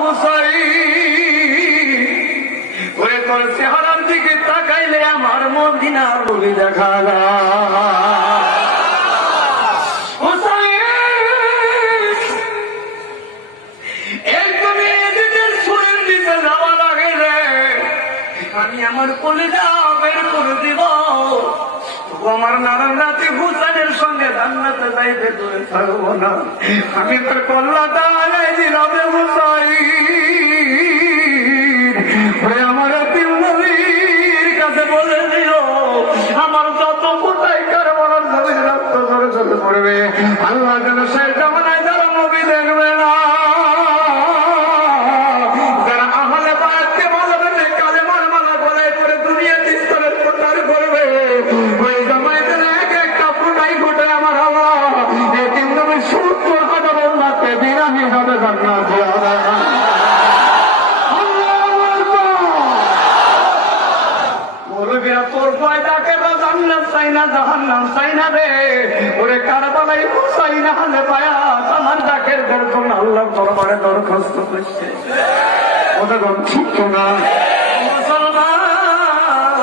হুসাইন, ওরে তোর চেহারার দিকে তাকাইলে আমার মদিনার নবী দেখা আমি আমার কলিজা বের করে দিব, আমার নারায়ণ রাতে হুসাইনের সঙ্গে জান্নাতে যাইতে দূরে থাকবো না। আমি তোর কল্লাটা আলাই দিলাম হুসাইন, আমার এতিম নবীর কাছে বলে দিও আমার যত কোথায় কারবার নবীর রক্ত ধরে চলে পড়বে, আল্লাহ যেন সেই জামানায় যারা নবী দেখবে না, যারা আহলে বায়াতকে ভালোবেসে কালেমার মালা গলায় করে দুনিয়াতে ইসলামের প্রচার করবে, ওই জামানায় এক একটা ফুটাই ফুটে আমার আল্লাহ এতিম নবীর 70,000 উম্মতকে বিরামী হবে জান্নাত দিয়া দেয়। তোর ভয় ডাকে না জান্নাত চাই না জাহান্নাম চাই না রে, ওরে কারবালাই হুসাইন আহলে বায়াত আমার ডাকের দরকার আল্লাহর দরবারে দরখাস্ত করছে। ওদের ঠিক না মুসলমান,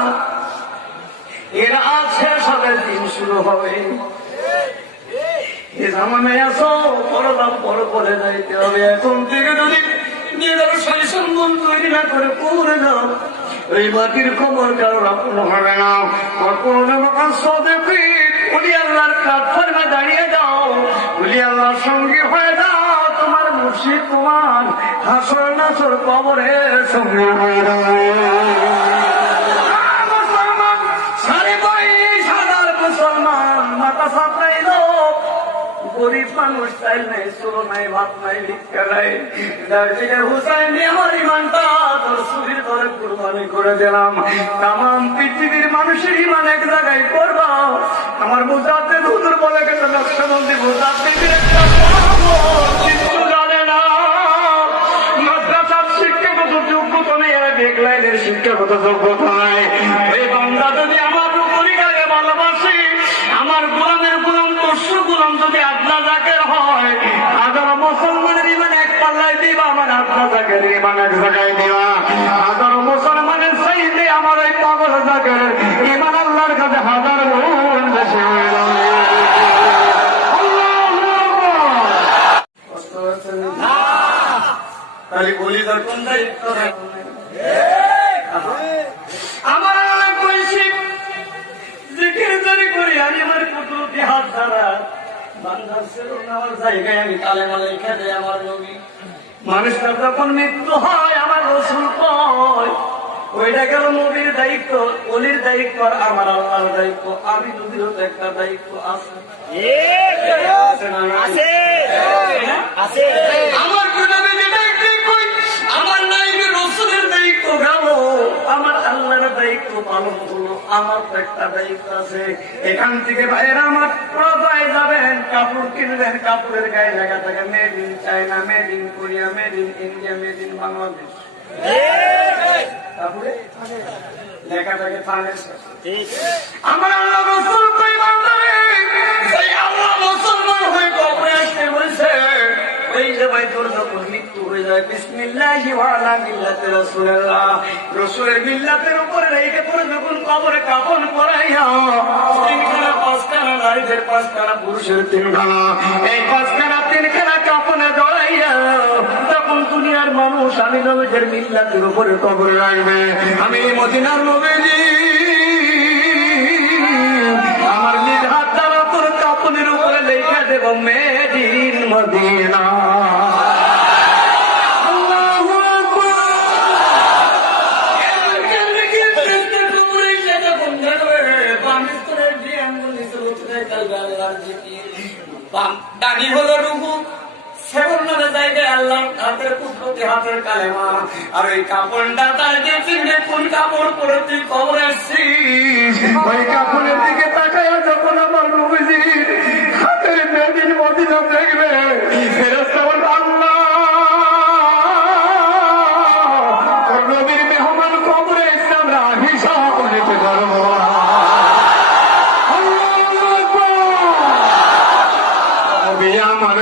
এর আছে সবে দিন শুরু হবে। এ জামানায় আসো পরদা পর করে যাইতে হবে। এখন থেকে যদি নিজের সৈসম্বন তৈরি না করে পুরে যাও, এই মাটির খবর কারোর আপন হবে না। উলি আল্লাহর প্ল্যাটফর্মে দাঁড়িয়ে যাও, উলি আল্লাহর সঙ্গী হয়ে যাও, তোমার মুর্শিদ তোমার হাসর নাসর কবরের সঙ্গে হয়ে যাও। মুসলমান 22,000 মুসলমান মাথা সাপড়াই লোক, গরিব মানুষ চাইল নাই, চলো নাই, ভাত নাই, ভিক্ষা নাই। হুসাইন আমার ইমানটা তোর সুবির ধরে কুরবানি করে দিলাম। তাম পৃথিবীর মানুষের ইমান এক জায়গায় করবো। আমার মুজাদ্দিদ হুজুর বলে গেছে নকশবন্দি মুজাদ্দিদের একটা কিছু জানে না, মাদ্রাসার শিক্ষাগত যোগ্যতা নেই, বেগলাইনের শিক্ষাগত যোগ্যতা নাই। এই বান্দা যদি আমার পরিবারে ভালোবাসি, আমার গোলামের গোলাম পশু গোলাম যদি আল্লাহ জাকের হয়, হাজার মুসলমানের ইমান এক পাল্লায় দিবা, আমার আল্লাহ জাকের ইমান এক জায়গায় দিবা। হাজার মুসলমানের চাইতে আমার এই পাগল জাকের ইমান আল্লাহর কাছে হাজার গুণ বেশি হয়ে যাবে। তাহলে বলি কোন দায়িত্ব আমার আল্লাহ কইছি জিকির জারি করি আমি আমার কুদরতি হাত দ্বারা বান্দার আমার জায়গায় আমি কালেমা লেখা দেয় আমার নবী। মানুষটা যখন মৃত্যু হয় আমার রসুল কয় ওইটা গেল নবীর দায়িত্ব, অলির দায়িত্ব, আর আমার আল্লাহর দায়িত্ব। আমি নবীরও তো একটা দায়িত্ব আছে। আমার আমার নাইবে রসুলের দায়িত্ব গেল, আমার আল্লাহর দায়িত্ব পালন করলো, আমার তো একটা দায়িত্ব আছে। এখান থেকে বাইরে আমার প্রদায় যাবেন, কাপড় কিনবেন, কাপড়ের গায়ে লেখা থাকে made in China, made in Korea, made in India, made in Bangladesh. কাপড়ে লেখা থাকে আমার আল্লাহ রসুল কই বান্দারে আল্লাহ মুসলমান হয়ে কবরে আসতে বলছে, ওই যে ভাই তোর যখন মৃত্যু হয়ে যায় বিসমিল্লাহি ওয়া আলা মিল্লাতি রাসূলিল্লাহ, রাসূলের মিল্লাতের উপরে রেখে তোর যখন কবরে কাফন পরাইয়া 3খানা 5খানা নারীদের 5খানা পুরুষের 3খানা, এই 5খানা 3খানা কাফনে জড়াইয়া তখন দুনিয়ার মানুষ আমি নবীর মিল্লাতের উপরে কবরে রাখবে। আমি মদিনার নবীজি আমার নিজ হাত দ্বারা তোর কাফনের উপরে লেখা দেব মেড ইন মদিনা। দানি হলো রুহু, সেগুলোর জায়গায় আল্লাহ হাতের কুদরতি হাতের কালেমা, আর ওই কাপড়টা তার দিয়ে কোন কাপড় পরে তুই কবরে আসছিস, ওই কাপড়ের দিকে তাকায় যখন আমার নবীজি হাতের মেদিন মদিনা দেখবে, ফেরেশতা বলবে আল্লাহ তোর নবীর মেহমান কবরে এসে আমরা হিসাব নিতে পারবো। আমার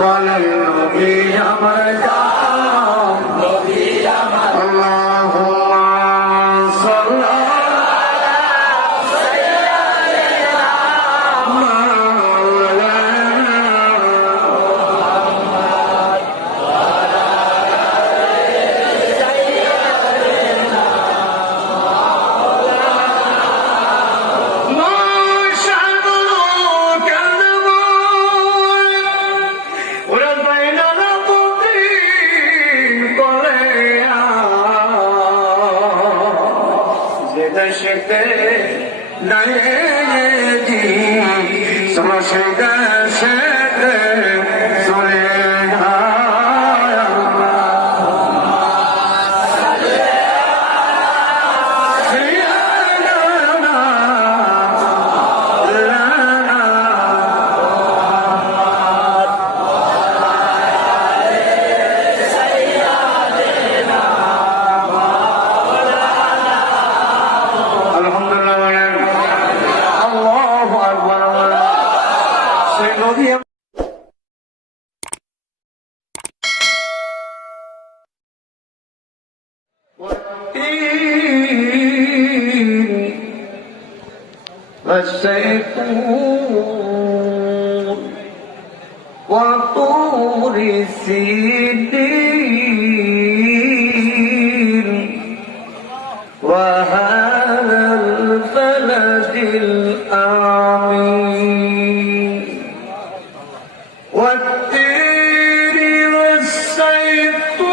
বলেন নবী আমার জান, আল্লাহুম্মা সাল্লি والزيتون وطور سينين وهذا البلد الآمين والتين والزيتون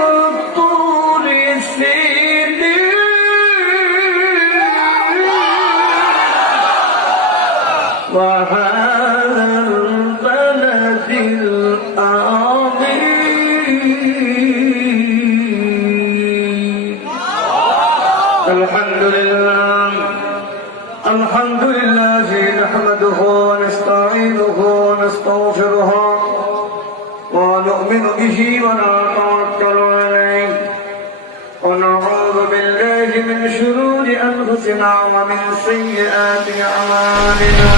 وطور سينين وهذا البلد العظيم الحمد لله الحمد لله نحمده ونستعينه ونستغفره ونؤمن به ونتوكل عليه ونعوذ بالله من شرور أنفسنا ومن سيئات أعمالنا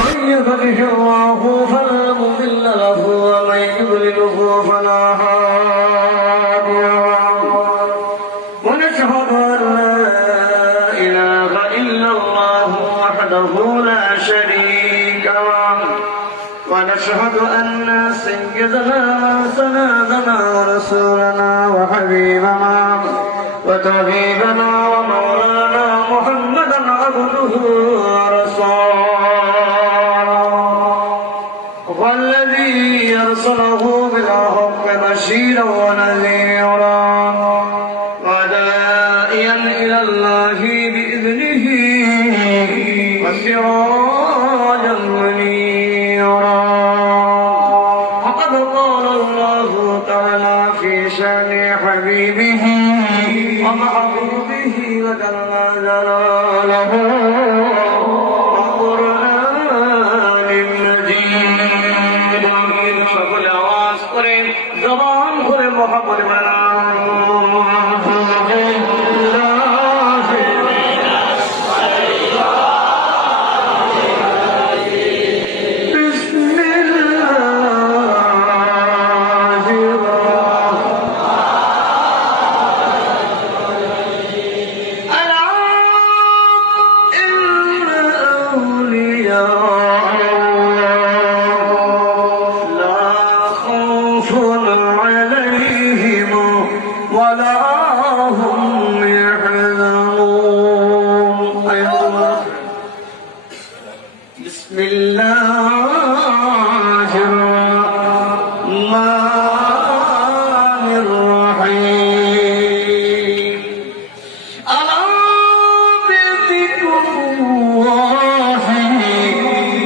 من يهده الله فلا مضل له ومن يضلله فلا هادي له ونشهد أن لا إله إلا الله وحده لا شريك له ونشهد أن سيدنا وسندنا ورسولنا وحبيبنا وطبيبنا ومولانا محمدا عبده ورسوله والذي يرسله بالحق بشيرا ونذيرا وداعيا إلى الله بإذنه وسراجا منيرا وقد قال الله تعالى في شأن حبيبه ومحبوبه وجل جلاله وقرآن مجيد সকলে আওয়াজ করে জবান করে মহাপদ بسم الله الرحمن الرحيم ألا بذكر الله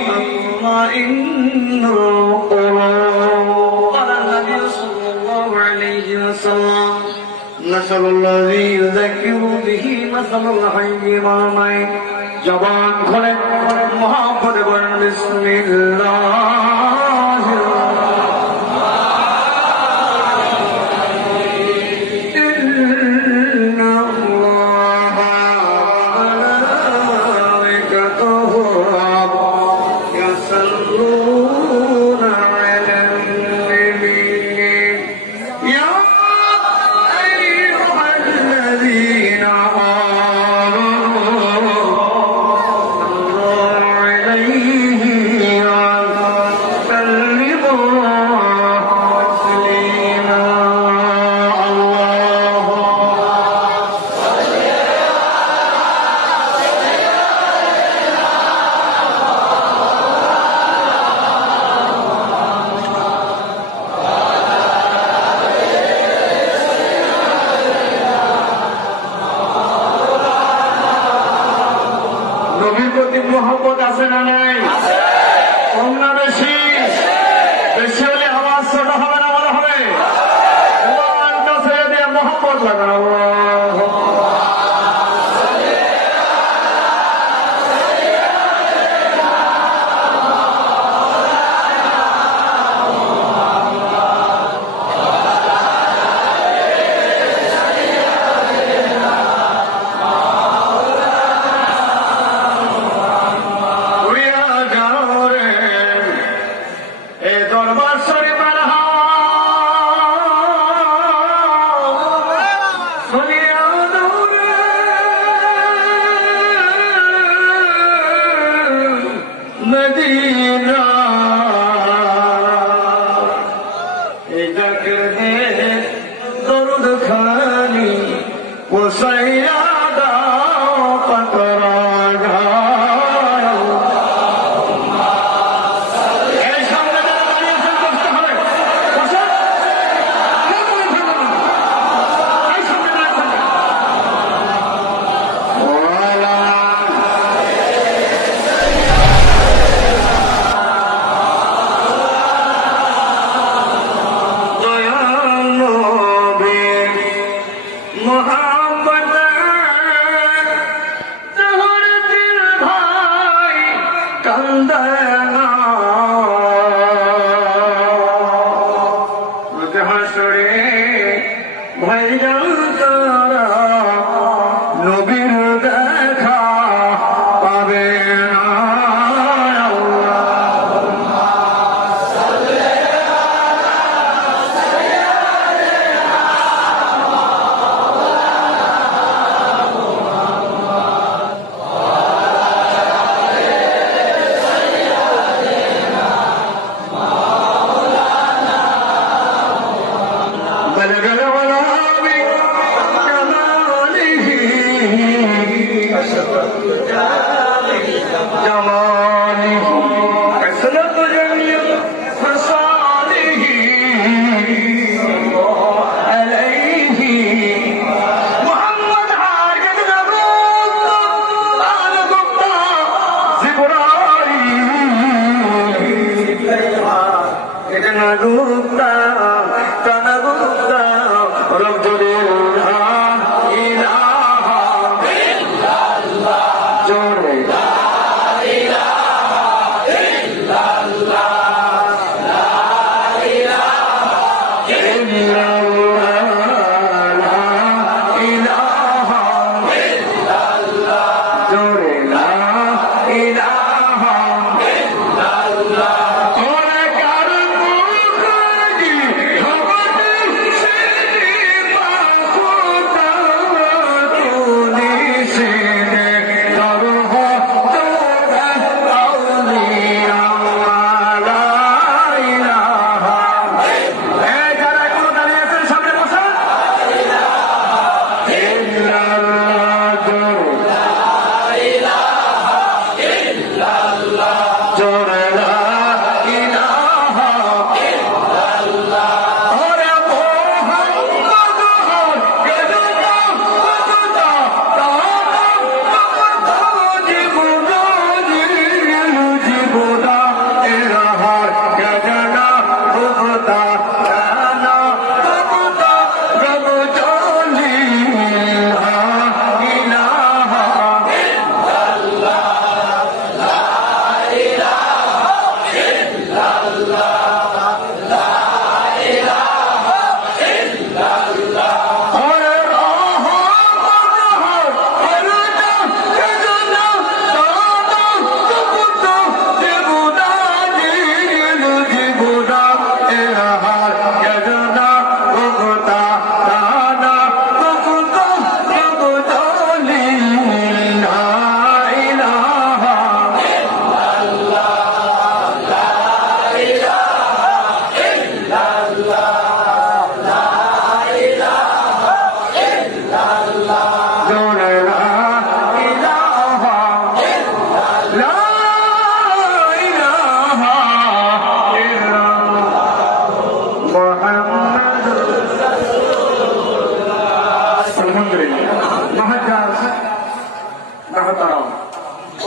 تطمئن القلوب قال النبي صلى الله عليه وسلم مثل الذي يذكر به مثل الحي والميت জবান খুলে মহাপদ বলেন বিসমিল্লাহ ইন্নাল্লাহ মালাইকাতুহু ইউসাল্লুনা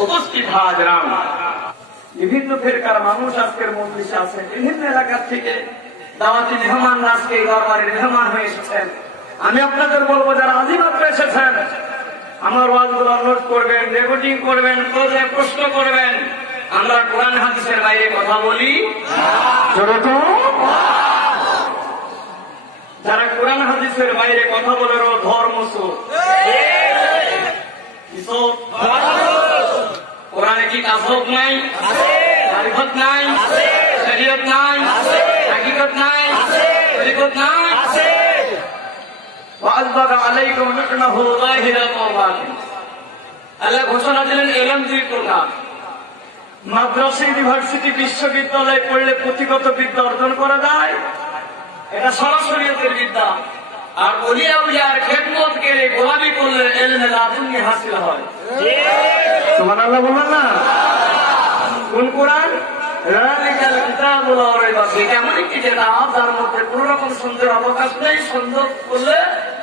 উপস্থিত হাজরাম, বিভিন্ন ফেরকার মানুষ আজকের মজলিসে আছেন, বিভিন্ন এলাকা থেকে দাওয়াতি মেহমান আজকে এই দরবারে মেহমান হয়ে এসেছেন। আমি আপনাদের বলবো, যারা আজিমাত্র এসেছেন, আমার ওয়াজগুলো নোট করবেন, রেকর্ডিং করবেন, প্রশ্ন করবেন। আমরা কোরআন হাদিসের বাইরে কথা বলি। যারা কোরআন হাদিসের বাইরে কথা বলে ধর্ম কোরআনে কি তাসব্বুত নাই, মারিফত নাই, শরীয়ত নাই, হাকিকত নাই, তরিকত নাই। ওয়াজবাগা আলাইকুম নি'মাহু যাহিরাতান ওয়া বাতিনা। আল্লাহ ঘোষণা দিলেন ইলম দুই প্রকার, মাদ্রাসা, ইউনিভার্সিটি, বিশ্ববিদ্যালয়ে পড়লে পুঁথিগত বিদ্যা অর্জন করা যায়, এটা সরাসরিয়তের বিদ্যা। আর ওলিয়া উলিয়ার খেদমত করে গোলামি করলে এলমে লাদুন্নি হাসিল হয়। সুবহানাল্লাহ বলবেন না? কোন কোরআন? যালিকাল কিতাবু লা রাইবা ফীহি, এমন একটি কিতাব যার মধ্যে কোন রকম সন্দেহের অবকাশ নেই। সন্দেহ করলে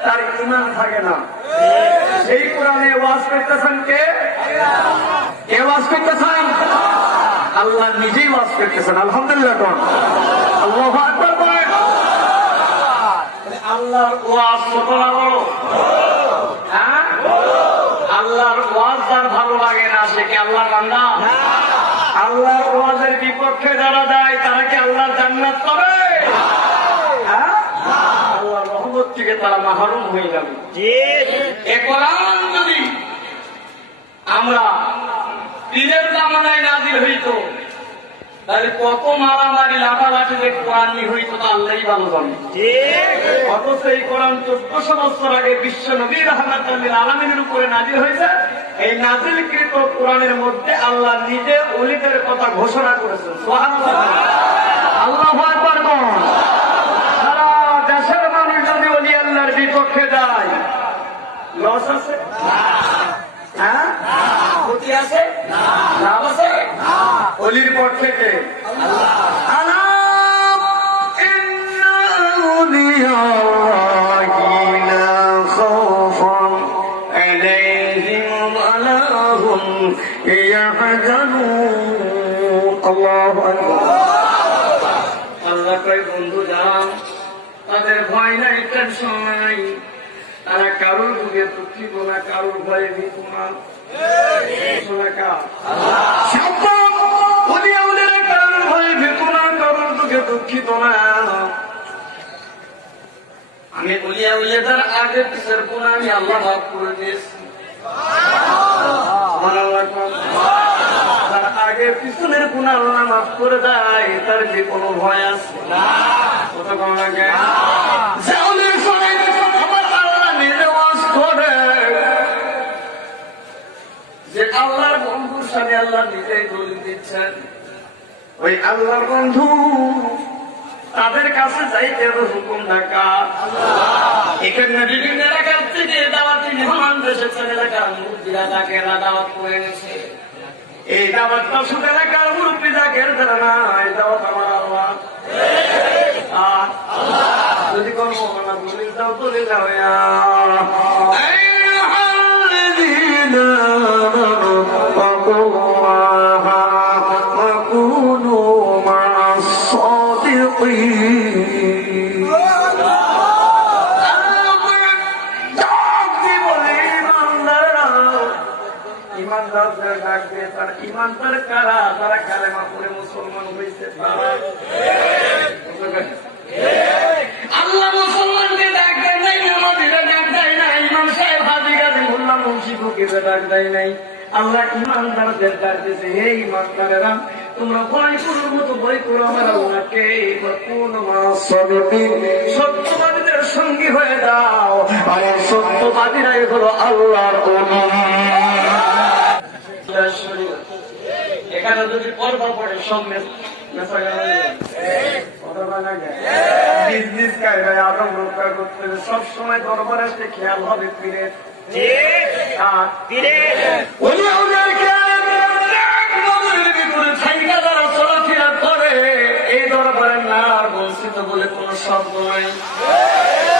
তার ঈমান থাকে না। এই কোরআনে ওয়াজ করতেছেন কে? কে ওয়াজ করতেছেন? আল্লাহ নিজেই ওয়াজ করতেছেন। আলহামদুলিল্লাহ কোন? আল্লাহু আকবার বলেন। আল্লাহর ওয়াজ কত না বড়? হ্যাঁ, আল্লাহর ওয়াজ যার ভালো লাগে না সে কি আল্লাহর বান্দা? আল্লাহর ওয়াজের বিপক্ষে যারা যায় তারা কি আল্লাহর জান্নাত পাবে? হ্যাঁ, আল্লাহর রহমত থেকে তারা মাহরুম হয়ে যাবে। এ কোরআন যদি আমরা পীরের জামানায় নাজিল হইতো তাহলে কত মারামারি লাফালাফি যে কোরআন নিয়ে হইতো তা আল্লাহই ভালো জানে। অথচ এই কোরআন 1400 বছর আগে বিশ্ব নবী রাহমাতুল লিল আলামিনের উপরে নাজিল হয়েছে। এই নাজিলকৃত কোরআনের মধ্যে আল্লাহ নিজে ওলিদের কথা ঘোষণা করেছেন। সুবহানাল্লাহ, আল্লাহু আকবার বল। সারা দেশের মানুষ যদি ওলি আল্লাহর বিপক্ষে যায় লস আছে? হ্যাঁ, ক্ষতি আছে? লাভ আছে? ওলির পক্ষে কে? আল্লাহ। আল্লাহ কয় বন্ধু যান, তাদের ভয় নাই, টেনশন নাই, তারা কারোর বুকে দুঃখিত না, কারোর ভয়ে ভীত না। কারোর ভয়ে ভীত না, কারোর বুকে দুঃখিত না। আমি বলিয়া উলিয়াদের আগে পিছের গুনাহ আমি আল্লাহ মাফ করে দিয়েছি। তার আগে পিছনের গুনাহ আল্লাহ মাফ করে দেয়, তার যে কোনো ভয় আছে না। যে আল্লাহর বন্ধুর সাথে আল্লাহ নিজেই দলিল দিচ্ছেন, ওই আল্লাহর বন্ধু তাদের কাছে যাইতে হুকুম ডাকা। এখানে বিভিন্ন এলাকার থেকে দাওয়াতি মেহমান এসেছেন, এলাকার মুরব্বীরা তাকে দাওয়াত করে গেছে। এই দাওয়াতটা শুধু এলাকার মুরব্বী জাকের দ্বারা না, এই দাওয়াত আমার আল্লাহ। যদি কোনো মহানা বলিস দাও চলে যাও। ইমানদার কারা? তারা কালেমা পড়ে মুসলমান হয়েছে। আল্লাহ মুসলমানকে ডাক দেয় নাই, নামাজীরা ডাক দেয় নাই, ইমাম সাহেব হাজী গাজী মোল্লা মুন্সি ফকিররা ডাক দেয় নাই। আল্লাহ ইমানদারদের ডাক দিয়েছে, হে ইমানদারেরা তোমরা ভয় করার মতো ভয় করো আমার আল্লাহকে। সত্যবাদীদের সঙ্গী হয়ে যাও, আর সত্যবাদীরাই হলো আল্লাহর ওলি। এখানে যদি পর্দা পড়ে সামনে সব সময় দরবারে আসতে খেয়াল হবে পীরের। চলাফেরা করে এই দরবারে না আর বঞ্চিত বলে কোন শব্দ নাই।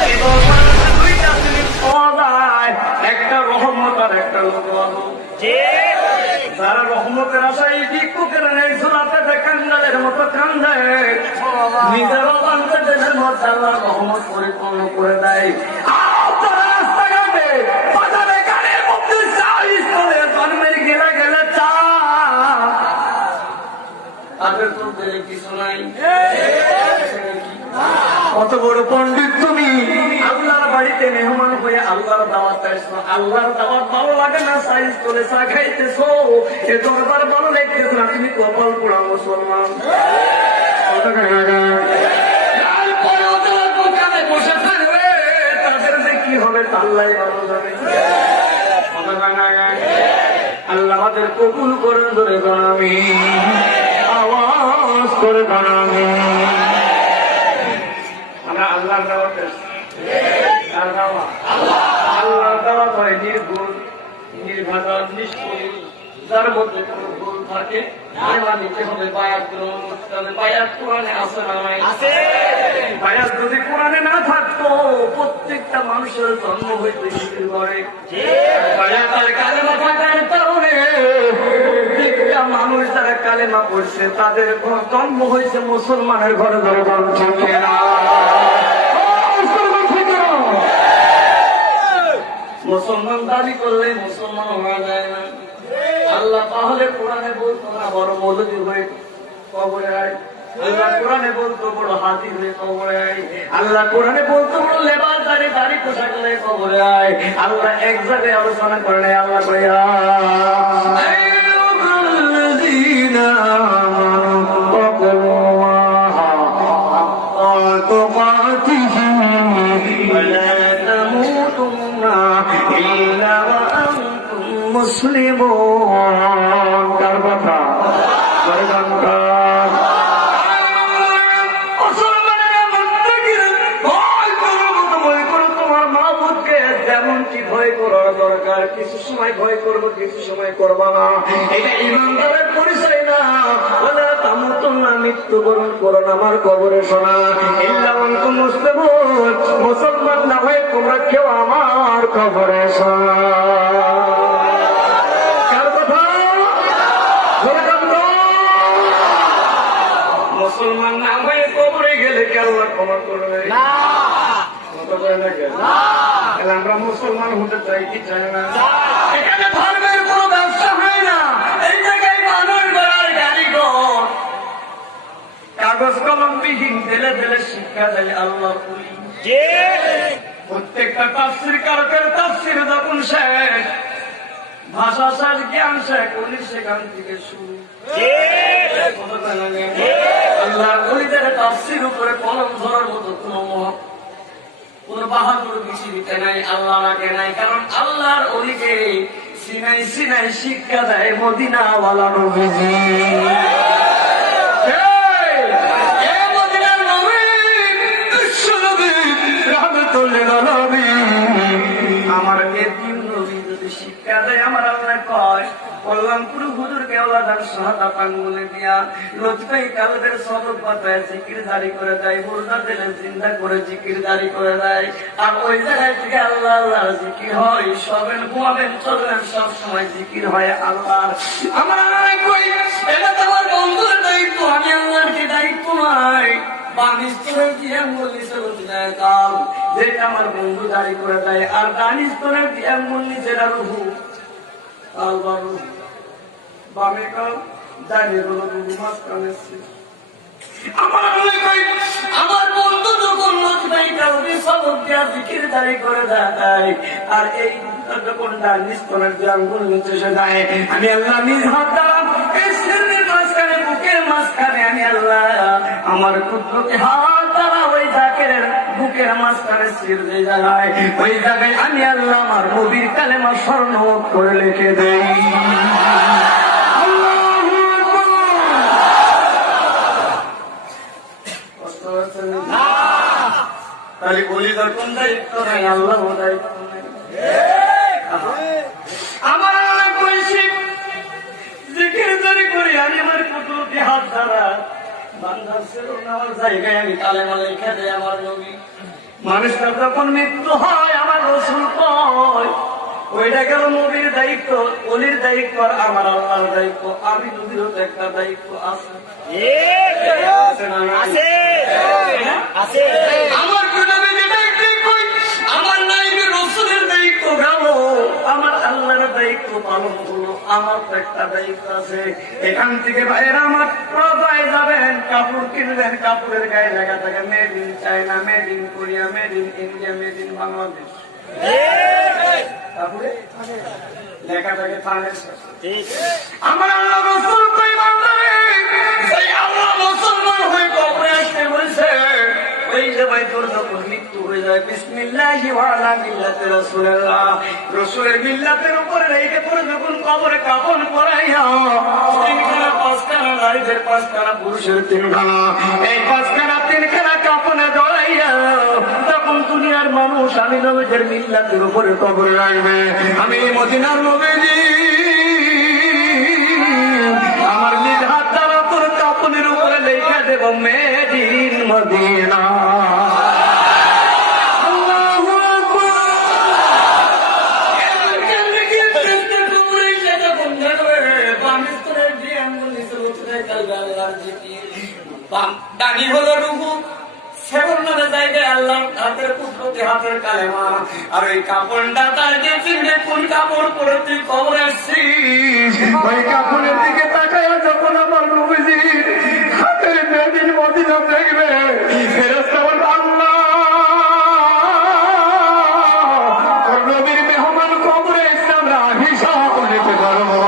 এই দরবারে দুইটা জিনিস পাওয়া যায়, একটা রহমত আর একটা লোক। যারা রহমতের আশায় ভিক্ষুকেরা নেই সোনাতে কান্দালের মতো কান্দে, নিজের অবান্তরের মধ্যে আল্লাহ রহমত পরিপূর্ণ করে দেয়। রাস্তাঘাটে বাজারে গাড়ির মধ্যে চা স্থলে জন্মের গেলে গেলে চা, তাদের তো কিছু নাই। কত বড় পণ্ডিত তুমি, আল্লাহর বাড়িতে মেহমান হয়ে আল্লাহর দাওয়াত আসছো। আল্লাহর দাওয়াত ভালো লাগে না, সাইজ করে চা খাইতেছো, এ দরবার ভালো লাগতেছ না, তুমি কপাল পোড়া মুসলমান। তারপরেও তোমার দোকানে বসে থাকবে, তাদের যে কি হবে আল্লাহ ভালো জানে। আল্লাহ আমাদের কবুল করেন, ধরে আমি আওয়াজ করে বানাবে। আমরা আল্লাহর দাওয়াত পেয়েছি। কার দাওয়াত? আল্লাহর দাওয়াত হয় নির্ভুল, নির্ভেজাল, নিষ্ঠুর। যার মধ্যে কোনো ভুল থাকে নিতে হবে বায়াত গ্রহণ করতে হবে। বায়াত কোরআনে আছে না নাই? বায়াত যদি কোরআনে না থাকতো প্রত্যেকটা মানুষের জন্ম হইতে শুরু করে। বায়াতের কালেমা থাকার কারণে প্রত্যেকটা মানুষ যারা কালেমা পড়ছে তাদের জন্ম হয়েছে মুসলমানের ঘরে ঘরে। ঠিক না? মুসলমান দাবি করলে মুসলমান হওয়া যায় না। আল্লাহ তাহলে কোরআনে বলতো না বড় মৌলবী হয়ে কবরে আয়। আল্লাহ কোরআনে বলতো বড় হাতি হয়ে কবরে আয়। আল্লাহ কোরআনে বলতো বড় লেবাস দাড়ি দাড়ি পোশাক হয়ে কবরে আয়। আল্লাহ এক জায়গায় আলোচনা করে নাই। আল্লাহ করে মুসলিম কার কথা তোমার মা বোনকে যেমনটি ভয় করার দরকার কিছু সময় ভয় করবো, কিছু সময় করবা না। এটা ইমানদারের পরিচয় না। বলে তামুতুন্না, মৃত্যুবরণ করো না আমার কবরে শোনা। মুসলিম মুসলমান না হয়ে তোমরা কেউ আমার কবরে শোনা। মুসলমান না হয়ে কবরে গেলে কে আল্লাহ ক্ষমা করবে? আমরা মুসলমান হতে চাই কি চাই না? এখানে ধর্মের কোন ব্যবসা হয় না। এই জায়গায় মানুষ বেড়ার কারিগর কাগজ কলম বিহীন দিলে দিলে শিক্ষা দেয় আল্লাহ। প্রত্যেকটা তাফসীর কারকের তাফসীর যখন শেষ, ভাষা শেষ, জ্ঞান শেষ, উনি সেখান থেকে শুরু। আল্লাহর ওলিদের তাফসীর উপরে কলম ধরার মতো কোন বাহাদুর পৃথিবীতে নাই, আল্লাহ রাখে নাই। কারণ আল্লাহর ওলিকে সিনাই সিনাই শিক্ষা দেয় মদিনাওয়ালা নবীজি। মদিনার নবী বিশ্বনবী রাহমাতুল্লিল আলামিন আমার এতিম নবী যদি শিক্ষা দেয় আমার আল্লাহ কয় কল্যাণপুর হুজুর কেওলাদার শাহাদাত আঙ্গুলে দিয়া লুৎফাই কালবের সবক পাতায় জিকির জারি করে দেয়, মুর্দা দিলে জিন্দা করে জিকির জারি করে দেয়। আর ওই জায়গায় থেকে আল্লাহ আল্লাহর জিকির হয়। সবেন ঘুমাবেন চলবেন সব সময় জিকির হয় আল্লাহর। আমার আল্লাহ কই এটা তো আমার বন্ধুর দায়িত্ব, আমি আল্লাহর কি দায়িত্ব নাই? বানিস্তরের দিয়ে মল্লিসের অধিনায় কাল যেটা আমার বন্ধু জারি করে দেয়। আর দানিস্তরের দিয়ে মল্লিসের রুহু আল্লাহ বামে কাল জানিয়ে বলো রুহু মাঝখানে। আমার বন্ধু যখন সবক দিয়া জিকির জারি করে দেয় আর এই যখন দানিস্তরের দিয়ে আঙ্গুল নিচে এসে যায়, আমি আল্লাহ নিজ হাত দ্বারা এই শরীরের মাঝখানে বুকের মাঝখানে আমি আল্লাহ আমার কুদরতি হাত দ্বারা ওই জাকেরের বুকের মাঝখানে শির দিয়ে যায়। ওই জায়গায় আমি আল্লাহ আমার নবীর কালেমা স্মরণ করে লিখে দেই। তাহলে বলি কোন দায়িত্ব নাই? আল্লাহ দায়িত্ব নাই। আমার আল্লাহ কইছি জিকির জারি করি আমি আমার কুদরতি হাত দ্বারা বান্দার শিরোনামার জায়গায় আমি কালেমা লিখে দেই আমার নবী। মানুষটার যখন মৃত্যু হয় আমার রাসূল কয় ওইটা গেল নবীর দায়িত্ব, ওলির দায়িত্ব, আর আমার আল্লাহর দায়িত্ব। আমি নবীরও তো একটা দায়িত্ব আছে। আমার আমার নাইবের রাসূলের দায়িত্ব গেল, আমার আল্লাহর দায়িত্ব পালন হলো। আমার তো একটা দায়িত্ব আছে। এখান থেকে বাইরে আমার প্রজায় যাবেন, কাপড় কিনবেন, কাপড়ের গায়ে লেখা থাকে made in China, made in Korea, made in India, made in Bangladesh. কাপড়ে লেখা থাকে আমার আল্লাহ রাসূল কই বান্দারে সেই আল্লাহ মুসলমান হয়ে কবরে আসতে বলছে। এই সময় তোর যখন মৃত্যু হয়ে যায় বিসমিল্লাহি ওয়া আলা মিল্লাতি রাসূলিল্লাহ, রাসূলের মিল্লাতের উপরে রেখে তোর যখন কবরে কাফন পরাইয়া তিনখানা পাঁচখানা নারীদের পাঁচখানা পুরুষের তিনখানা, এই পাঁচখানা তিনখানা কাফনে জড়াইয়া তখন দুনিয়ার মানুষ আমি নবীদের মিল্লাতের উপরে কবরে রাখবে। আমি মদিনার নবীজি আমার নিজ হাত দ্বারা তোর কাপনের উপরে লেখা দেব মেড ইন মদিনা। দানি হলো রুহু, সেবনের জায়গায় আল্লাহ হাতের পুত্রকে হাতের কালেমা, আর ওই কাপড়টা তার যে চিনবে কোন কাপড় পরে তুই কবরে আসছিস, ওই কাপড়ের দিকে তাকায় যখন আমার নবীজি হাতের মেদিন মদিনা দেখবে ফেরেশতা বলবে আল্লাহ তোর নবীর মেহমান কবরে এসে আমরা হিসাব নিতে পারবো।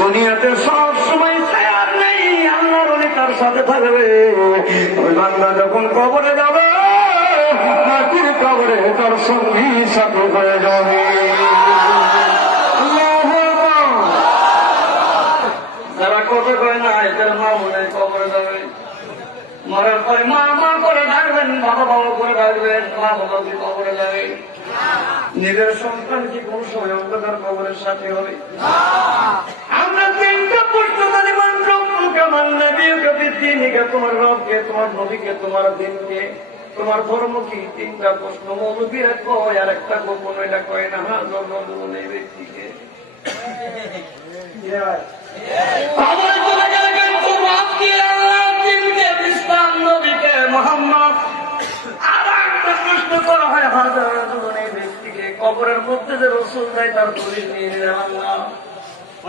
দুনিয়াতে সব সময় নেই আল্লাহর অনেক তার সাথে থাকবে। ওই বান্দা যখন কবরে যাবে মাটির কবরে তার সঙ্গী সাথে হয়ে যাবে। যারা কথা কয় না এদের মা মনে কবরে যাবে, মরার পরে মা মা করে ডাকবেন, বাবা বাবা করে ডাকবেন, মা বাবাকে কবরে যাবে। নিজের সন্তান কি কোন সময় অন্ধকার কবরের সাথে হবে? আমরা তিনটা প্রশ্ন জানি মাত্র, তোমার রবকে, তোমার নবীকে, তোমার দিনকে, তোমার ধর্ম কি? তিনটা প্রশ্ন মৌলবীরা কয়, আর একটা গোপন এটা কয় না। জন্মগ্রহণ এই ব্যক্তিকে মোহাম্মদ। আর একটা প্রশ্ন করা হয় হাজার এই ব্যক্তিকে কবরের মধ্যে যে রসুল দেয় তার দলিল নিয়ে নিলাম না।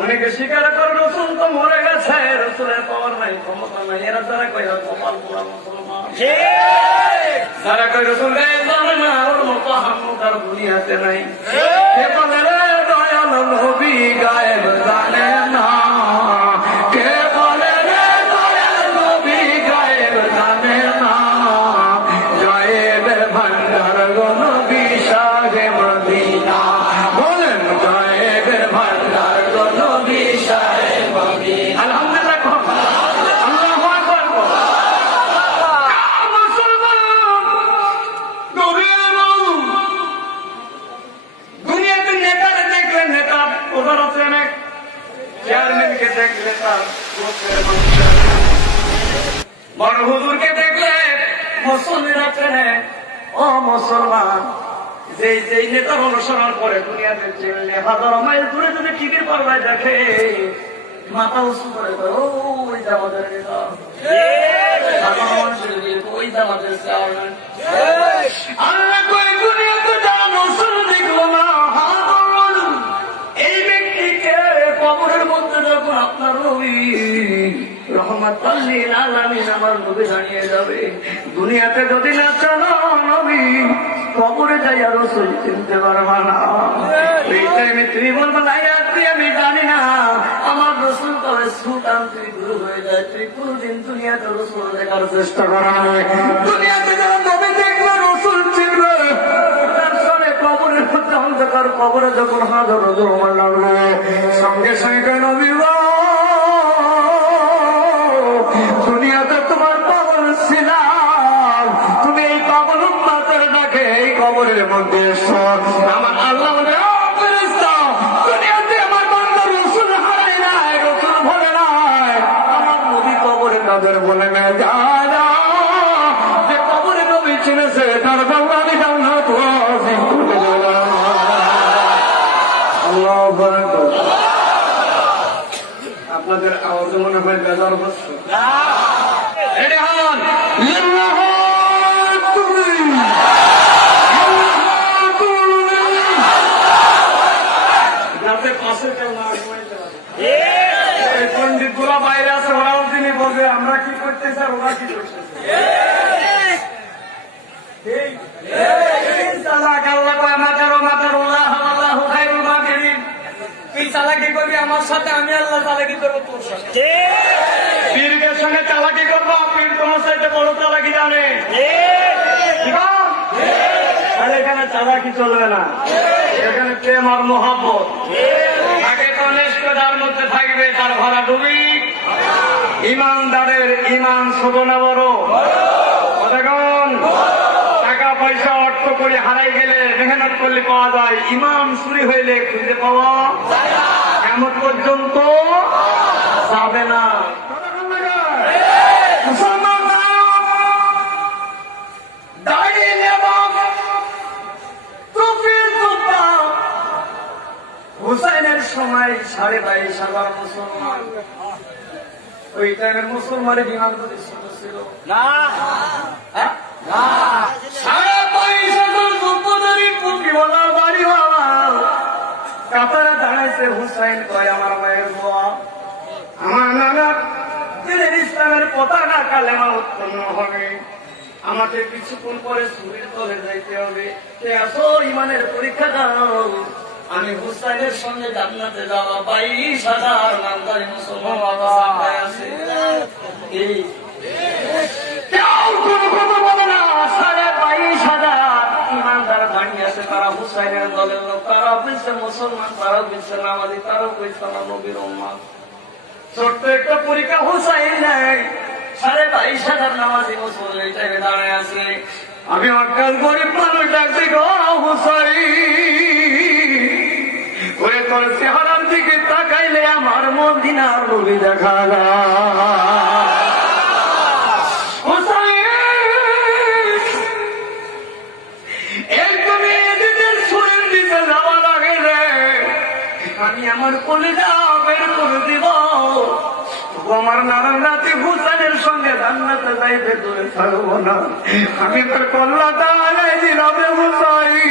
অনেকে স্বীকার করে রসুল তো মরে গেছে, রসুলের পাওয়ার নাই, ক্ষমতা নাই। এরা যারা কয় কপাল পোড়া মুসলমান, যারা কয় রসুল জানে না ওর মতো হামতার দুনিয়াতে নাই। দয়াল নবী গায়েব জানে না। যারা চেনে চেয়ারম্যানকে দেখলে তার বড় হুজুরকে দেখলে মুসল্লিরা চেনে। ও মুসলমান, যেই নেতার অনুসরণ করে দুনিয়াতে চিনলে হাজার মাইল দূরে যদি টিভির পর্দায় দেখে মাথা উঁচু করে ওই যে আমাদের নেতা, ওই যে আমাদের চেয়ারম্যান। আল্লাহ কই দুনিয়াতে যারা নসল দেখলো না, এই ব্যক্তিকে কবরের মধ্যে যখন আপনার নবী রহমাতুল লিল আলামিন আমার নবী জানিয়ে যাবে, দুনিয়াতে যদি না চলো নবী কবরে যাইয়া রসুল চিনতে পারবা না। এই টাইমে তুমি বলবো না আমি জানি না, আমার রসুল তবে সুলতান তুই দূর হয়ে যায়, তুই কোনদিন দুনিয়াতে রসুল দেখার চেষ্টা করা হয়। দুনিয়াতে যারা নবী দেখলো রসুল চিনবে, তার সঙ্গে কবরের মধ্যে অন্ধকার কবরে যখন হাজার রহমান লাগবে সঙ্গে সঙ্গে নবী দুনিয়াতে তোমার পাগল ছিলাম, তুমি এই পাগল উম্মতের ডাকে এই কবরের মধ্যে এসো। আমার আল্লাহ বলে দুনিয়াতে আমার বান্দা রসুল হারাই নাই, রসুল বলে নাই, আমার নবী কবরে কাদের বলে না, যা যে কবরে নবী চিনেছে তার বাবা আমি যাও না তো আপনাদের আওয়াজে মনে হয় বেজার হচ্ছে। পন্ডিত গুলা বাইরে আছে, ওরাও তিনি বলবে আমরা কি করতেছি আর ওরা কি করতেছে। তুই চালাকি করবি আমার সাথে, আমি আল্লাহ চালাকি করবো তোর সাথে। পীরের সঙ্গে চালাকি করবো, পীর তোমার সাথে বড় চালাকি জানে। তাহলে এখানে চালাকি চলবে না, এখানে প্রেম আর মোহাম্মত। আগে কনিষ্ঠতার মধ্যে থাকবে, তার ভরা ডুবি। ইমানদারের ইমান ছোট না বড়? টাকা পয়সা অর্থ করে হারাই গেলে মেহনত করলে পাওয়া যায়, ইমান চুরি হইলে খুঁজে পাওয়া এমন পর্যন্ত যাবে না। হুসাইনের সময় 22,500 মুসলমান, ওই টাইমের মুসলমানের বিমান ছিল না। 22,500 পুঁথিওয়ালা বাড়িওয়ালা কাতারে দাঁড়াইছে। হুসাইন কয় আমার মায়ের বোয়া, আমার নানার দিনের ইসলামের পতাকা কালেমা উৎপন্ন হবে, আমাকে কিছুক্ষণ পরে সুরের তলে যাইতে হবে, আসো ইমানের পরীক্ষা দাও, আমি হুসাইনের সঙ্গে জান্নাতে যাওয়া। 22,000 নামদারি মুসলমান আছে। কেউ কোনো কথা বলে না, 22,500 ইমানদার দাঁড়িয়ে আছে, তারা হুসাইনের দলের লোক, তারা বলছে মুসলমান, তারাও বলছে নামাজি, তারাও বলছে না নবীর উম্মত। ছোট্ট একটা পরীক্ষা হুসাইন নেই, 22,500 নামাজি মুসলমান এই টাইমে দাঁড়ায় আছে। আমি আজকাল গরিব মানুষ ডাকছি গো হুসাইন, ওরে তোর চেহারার দিকে তাকাইলে আমার মদিনার নবী দেখা যায়। আমি আমার কলিজা বের করে দিব, আমার নারায়ণ রাতে হুসাইনের সঙ্গে জান্নাতে যাইতে দূরে থাকবো না, আমি তোর কল্লাটা আলাই দিলামে হুসাইন।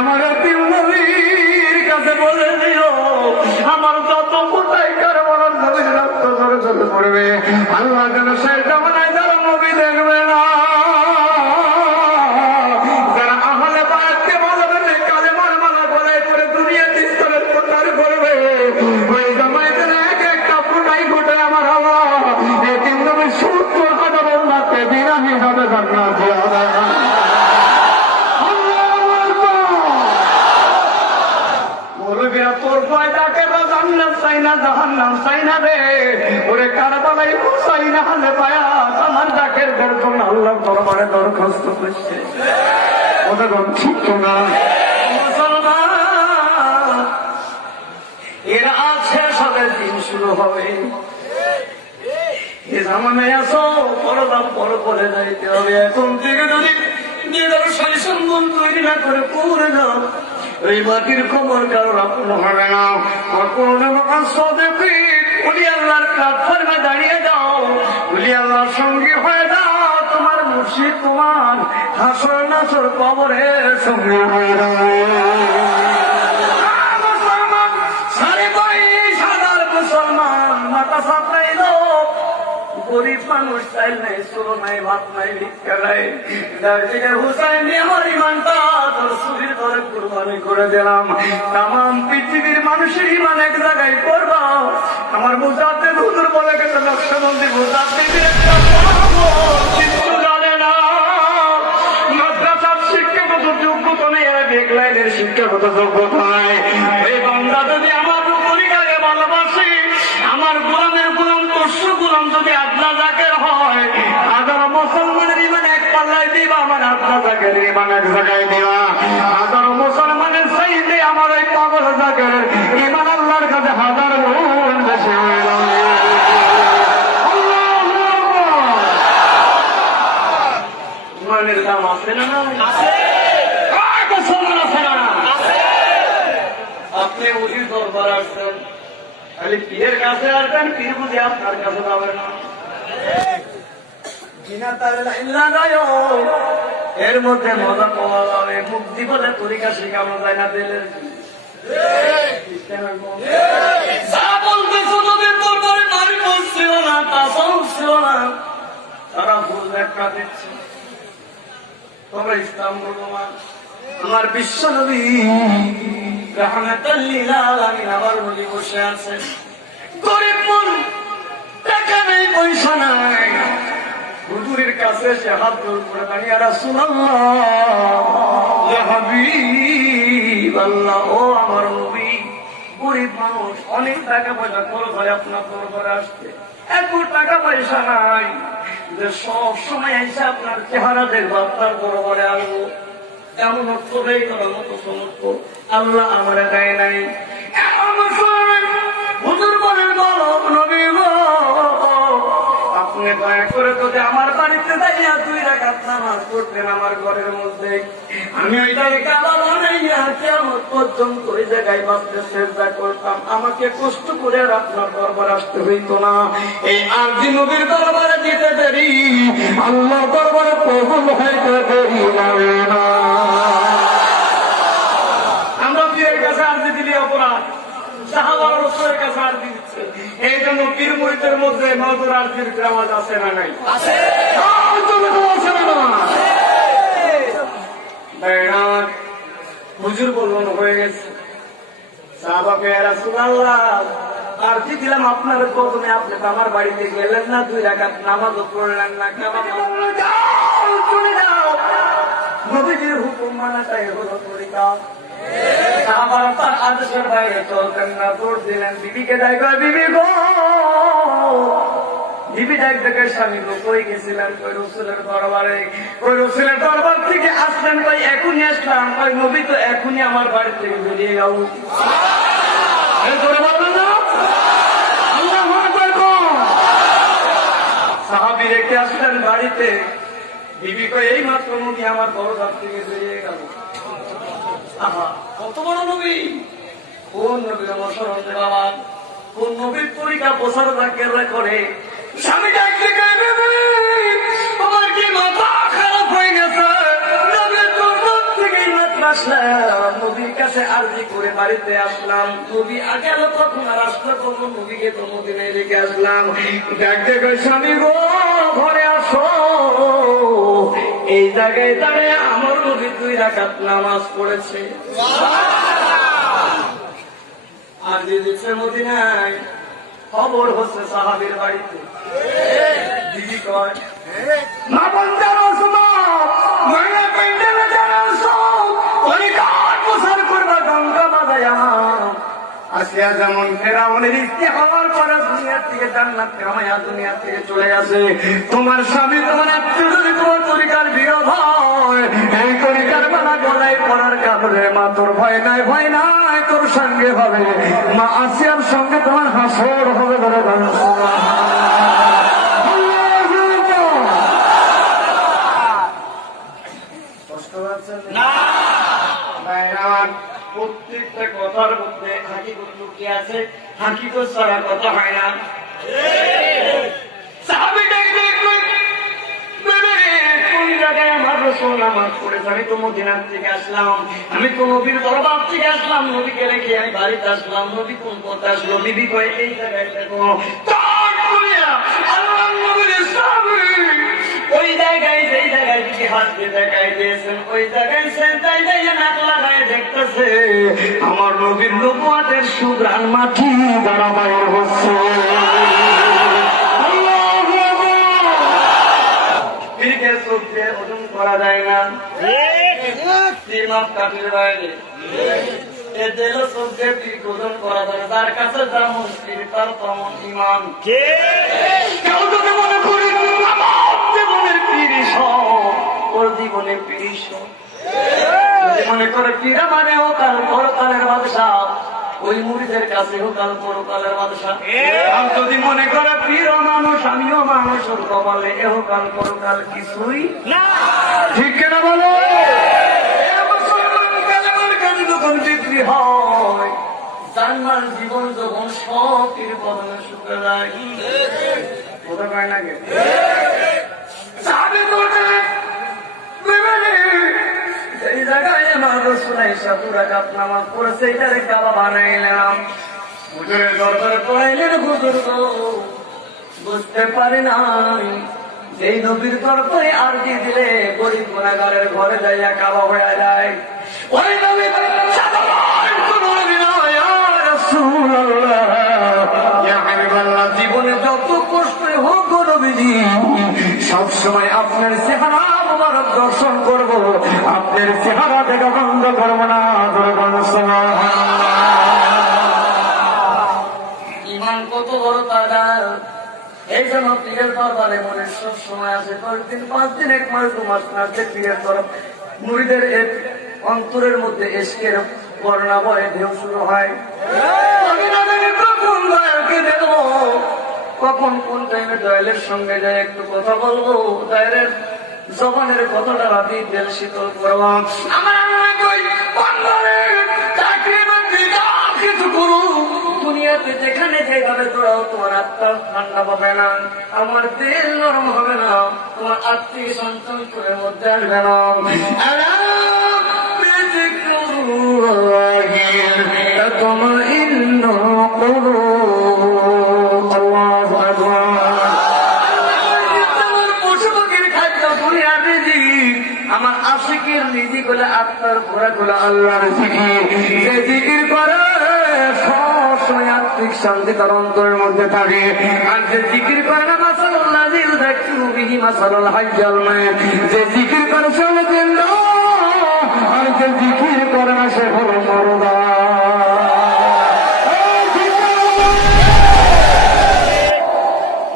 আমার তিন নবীর কাছে বলে দিও, আমার যত কোথায় কারবার নবীর রক্ত ধরে ধরে পড়বে, আল্লাহ যেন সেই জামানায় যারা নবী দেখবে না, তোর পয়দাকে জান্নাত চাই না জাহান্নাম চাই না রে, ওরে কারবালাই চাই না হলে পায়া আমার ডাকের দরকার আল্লাহ দরবারে দরখাস্ত করছে। ওদের ঠিক না মুসলমান, কবরে যাইতে হবে। এখন থেকে যদি নিজের সই সম্বল তৈরি না করে কবরে যাও, এই মাটির খবর কারোর আপন হবে না। উনি আল্লাহর প্ল্যাটফর্মে দাঁড়িয়ে যাও, উনি আল্লাহর সঙ্গী হয়ে যাও, তোমার মুর্শিদ তোমার হাসর নাসর কবরের সঙ্গী হয়ে যাবে। মুসলমান মাথা সাপড়াই লোক, গরিব মানুষ চাইল নাই, চলো নাই, ভাত নাই, ভিক্ষা নাই। দার্জিলিং হুসাইন আমার ইমানটা তোর সুবির ধরে কুরবানি করে দিলাম। তাম পৃথিবীর মানুষের ইমান এক জায়গায় করবা। আমার মুজাদ্দিদ হুজুর বলে গেছে, নকশবন্দি মুজাদ্দিদের কিছু জানে না, মাদ্রাসার শিক্ষাগত যোগ্যতা নেই, বেগ লাইনের শিক্ষাগত যোগ্যতা নাই। এই বান্দা যদি আমার পরিবারে ভালোবাসি, আমার গোলামের গোলাম পশু গোলাম যদি আদনা জাকের হয়, হাজার মুসলমানের ইমান এক পাল্লায় দিবা, আমার আদনা জাকের ইমান এক জায়গায় দিবা। হাজার মুসলমানের চাইতে আমার ওই পাগল জাকের ইমান আল্লাহর কাছে হাজার গুণ বেশি হয়ে যাবে। ইমানের দাম আছে না? মুসলমান আছে না? আপনি উজির দরবার আসছেন, খালি পীরের কাছে আসবেন, পীর বুঝে আপনার কাছে যাবেন না। এর মধ্যে মজা পাওয়া যাবে, মুক্তি বলে তরিকা শিখানো যায় না। দিলের ছিল না, তাছাও ছিল না, তারা ভুল ব্যাখ্যা দিচ্ছে। তোমরা ইসলাম বলবো না। আমার বিশ্ব নবী রাহমাতুল লিল আলামিন আমার বলি বসে আছেন, গরিব মন, টাকা নেই, পয়সা নাই। হুজুরের কাছে সে হাত জোড় করে দাঁড়িয়ে, রাসূলুল্লাহ, ইয়া হাবিবাল্লাহ, ও আমার নবী, গরিব মানুষ, অনেক টাকা পয়সা খরচ হয় আপনার দরবারে আসতে, এত টাকা পয়সা নাই যে সব সময় এসে আপনার চেহারা দেখবো, আপনার দরবারে আসবো, এমন অর্থ ব্যয় করার মতো সমর্থ আল্লাহ আমার দেয় নাই। হুজুর বলেন, বলো নবী গো, আপনি দয়া করে যদি আমার বাড়িতে যাইয়া 2 রাকাত নামাজ পড়তেন আমার ঘরের মধ্যে, আমি ওইটাকে কাবা বানাইয়া কিয়ামত পর্যন্ত ওই জায়গায় বাঁচতে চেষ্টা করতাম, আমাকে কষ্ট করে আর আপনার দরবার আসতে হইতো না। এই আরজি নবীর দরবারে যেতে দেরি, আল্লাহ দরবারে কবুল হইতে দেরি লাগে না। আমরা পীরের কাছে আরজি দিলে অপরাধ, সাহাবা রাসূলের কাছে আরজি দিচ্ছে। এই জন্য পীর মুরিদের মধ্যে নজর আরজির রেওয়াজ আছে না নাই? আছে। হুজুর বলবেন হয়ে গেছে, সাহাবাকে, ইয়া রাসূলুল্লাহ, আরজি দিলাম আপনার কদমে, আপনি তো আমার বাড়িতে গেলেন না, 2 রাকাত নামাজও পড়লেন না, কেন? যাও, চলে যাও, নবীজির হুকুম মানাটাই হলো তরিকা। সাহাবারা তার আদেশের বাইরে চলতেন না, দৌড় দিলেন, বিবিকে যাই কয়, বিবি গো, বিবি ডাক দেখে স্বামী গো, কই গেছিলেন? কই রাসূলের দরবারে। কই রাসূলের দরবার থেকে আসলেন? কই এখনই আসলাম। কই নবী তো এখনই আমার বাড়ি থেকে বেরিয়ে গেল। সাহাবী রেখে আসলেন বাড়িতে, বিবি কই এই মাত্র নবী আমার দরবার থেকে বেরিয়ে গেল। কত বড় নবী! কোন নবীর অনুসরণ বাবা, কোন নবীর তরিকা প্রচার করে। স্বামী ডাকতে তোমার কি মাথা খারাপ হয়ে গেছে? নবীর দরবার থেকেই মাত্র আসলাম, নবীর কাছে আরজি করে বাড়িতে আসলাম। নবী আগে আলো তখন আর আসলো কখন? নবীকে তো মদিনায় রেখে আসলাম। ডাকতে কই, স্বামী গো, ঘরে আসো। এই জায়গায় দাঁড়িয়ে আমার নবী 2 রাকাত নামাজ পড়েছে। আর দিচ্ছে মদিনায়, খবর হচ্ছে সাহাবীর বাড়িতে। দিদি কয়, মা বন্দার মায়া পেন্ডেলে যারা অনেকার প্রচার করবা গঙ্গা বাজায়া। আসিয়া যেমন ফেরাউনের ইস্তি হওয়ার পরে দুনিয়ার থেকে জান্নাত কামাইয়া দুনিয়ার থেকে চলে আসে, তোমার স্বামী তোমার আত্মীয় যদি তোমার তরিকার বিরোধ হয়, এই তরিকার বেলা গলায় পড়ার কারণে মা তোর ভয় নাই, ভয় নাই, তোর সঙ্গে হবে মা আসিয়ার সঙ্গে তোমার হাসর হবে। প্রত্যেকটা কথার মধ্যে হাকিকত লুকিয়ে আছে। হাকিকত ছাড়া কথা হয় না। কোন জায়গায় আমার রাসূল নামাজ পড়েছে? আমি তো মদিনার থেকে আসলাম, আমি তো নবীর দরবার থেকে আসলাম, নবীকে রেখে আমি বাড়িতে আসলাম। নবী কোন পথে আসলো? বিবি কয় এই জায়গায় দেখো। আল্লাহ নবীর সাহাবী ওই জায়গায়, যেই জায়গায় বিবি হাত দিয়ে দেখাই দিয়েছেন, ওই জায়গায় সেন্টাই দিয়ে নাক লাগায় দেখতেছে আমার নবীর নবুয়তের সুঘ্রাণ মাটি দ্বারা বাইর হচ্ছে। চোখ দিয়ে ওজন করা যায় না, কাঠের বাইরে চোখ দিয়ে ওজন করা যায় না। তার কাছে যেমন তার তেমন ইমান। কেউ যদি মনে করি আমার জীবনের পিরিশ, ওর জীবনে পিরিশ, যদি মনে করে পীরা মানে ও কাল পরকালের বাদশা, ওই মুরিদের কাছে ও কাল পরকালের বাদশা। আর যদি মনে করে পীর মানুষ, আমিও মানুষ, ওর কপালে এহ কাল পরকাল কিছুই না। ঠিক কেনা বলো? যখন বিক্রি হয়, জানমাল জীবন যখন সব পীর বদলে শুকে যায়, কোথা পায় না গে এই জায়গায় আমার রাসূল আয়েশা 2 রাকাত নামাজ পড়েছে, এটারে কাবা বানাইলাম। হুজুরের দরবারে পড়াইলেন, হুজুর গো বুঝতে পারি নাই যেই নবীর দরবারে আরজি দিলে গরিব গুনাহগারের ঘরে যাইয়া কাবা হয়ে যায়। ওই নবীর জীবনে যত কষ্ট হোক নবীজি, সবসময় আপনার চেহারা মুবারক দর্শন করব, আপনার চেহারা দেখা বন্ধ করবো না। ইমান কত বড় তাগার! এই জন্য পীরের দরবারে মনে সব সময় আছে 10 দিন 5 দিন 1 মাস 2 মাস না আসলে পীরের তরফ মুরিদের অন্তরের মধ্যে এসকের বর্ণা বয়ে ঢেউ শুরু হয়। কখন দয়ালকে দেখবো, কখন কোন টাইমে দয়ালের সঙ্গে যায় একটু কথা বলবো, দয়ালের জবানের কথাটা রাতি তেল শীতল করবো। আমার কিছু করু দুনিয়াতে যেখানে যেভাবে তোরাও তোমার আত্মা ঠান্ডা পাবে না, আমার তেল নরম হবে না, তোমার আত্মীয় সন্তান করে মধ্যে আসবে না। আমার আশিকের নীতি গুলো আত্মার ঘোরা গুলো আল্লাহর জিকির করে সবসময় আত্মিক শান্তি তার অন্তরের মধ্যে থাকে। আর যে জিকির করে না মাসাল্লাহ মাসাল হাইজাল মায়ের, যে জিকির করে সে হলো জিন্দা, আর যে জিকির করে না সে হলো মরদা।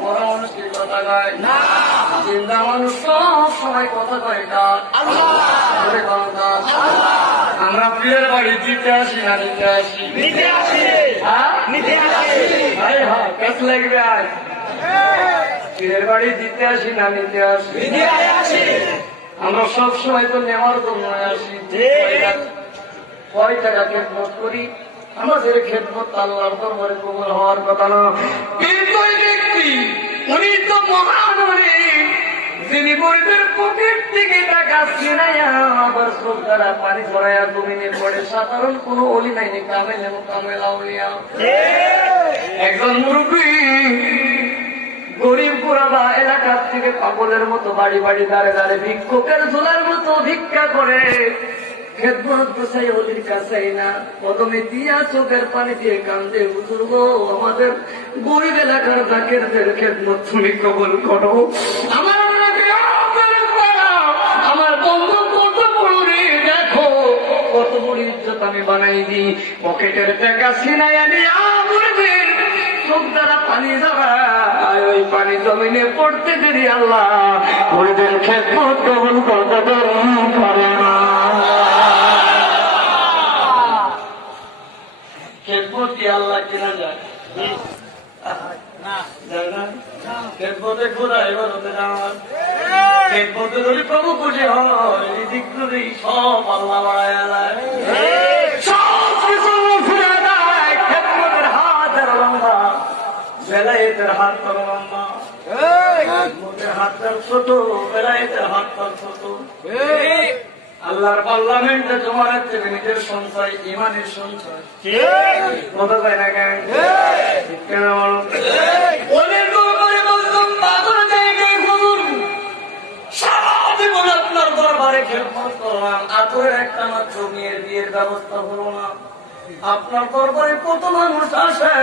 মরা মানুষ কি কথা কয় না, জিন্দা মানুষ সব সময় কথা কয় কার? আমরা পীরের বাড়ি দিতে আসি না নিতে আসি? নিতে আসি। লাগবে আজ পীরের বাড়ি দিতে আসি না নিতে আসি? আমরা সব সময় তো নেওয়ার জন্য আসি। কয় টাকা খেদমত করি, আমাদের খেদমত আল্লাহর দরবারে কবুল হওয়ার কথা না। কিন্তু ওই ব্যক্তি উনি তো মহান, যিনি গরিবের পকেট থেকে টাকা ছিনাইয়া আবার চোখ দ্বারা পানি ছড়াইয়া জমিনে পড়ে। সাধারণ কোন অলি নাইনি, কামেল এবং কামেল আউলিয়া। একজন মুরব্বী গরিব গোরাবা এলাকার থেকে পাগলের মতো বাড়ি বাড়ি দাঁড়ে দাঁড়ে ভিক্ষুকের ঝোলার মতো ভিক্ষা করে খেদমত চাই, অলির কাছেই না। প্রথমে দিয়া চোখের পানি দিয়ে কান্দে, হুজুর গো আমাদের গরিব এলাকার জাকেরদের খেদমত তুমি কবুল করো। আমার বন্ধু কত বড় রে, দেখো কত বড় ইজ্জত আমি বানাই দিই। পকেটের টাকা ছিনাইয়া নিয়ে আমাদের চোখ দ্বারা পানি ঝরায়, ওই পানি জমিনে পড়তে দেরি আল্লাহ গরিবের খেদমত কবুল করতে দেরি করে না। খেদমতি আল্লাহ কিনা যায় খেদমতে খোদা এবার হতে যাওয়ার খেদমতে যদি প্রভু খুশি হয়, সব আল্লাহ বাড়ায় হাত করো লম্বা, মোদের হাতটার ছোট, বেলায়েতের হাতটার ছোট। আল্লাহর পার্লামেন্টে জমা রাখতে নিজের সঞ্চয়, ইমানের সঞ্চয় কথা যায় না কেন? কেন আপনার দরবারে খেদমত করলাম, আদরের একটা মাত্র মেয়ের বিয়ের ব্যবস্থা হলো না। আপনার দরবারে কত মানুষ আসে,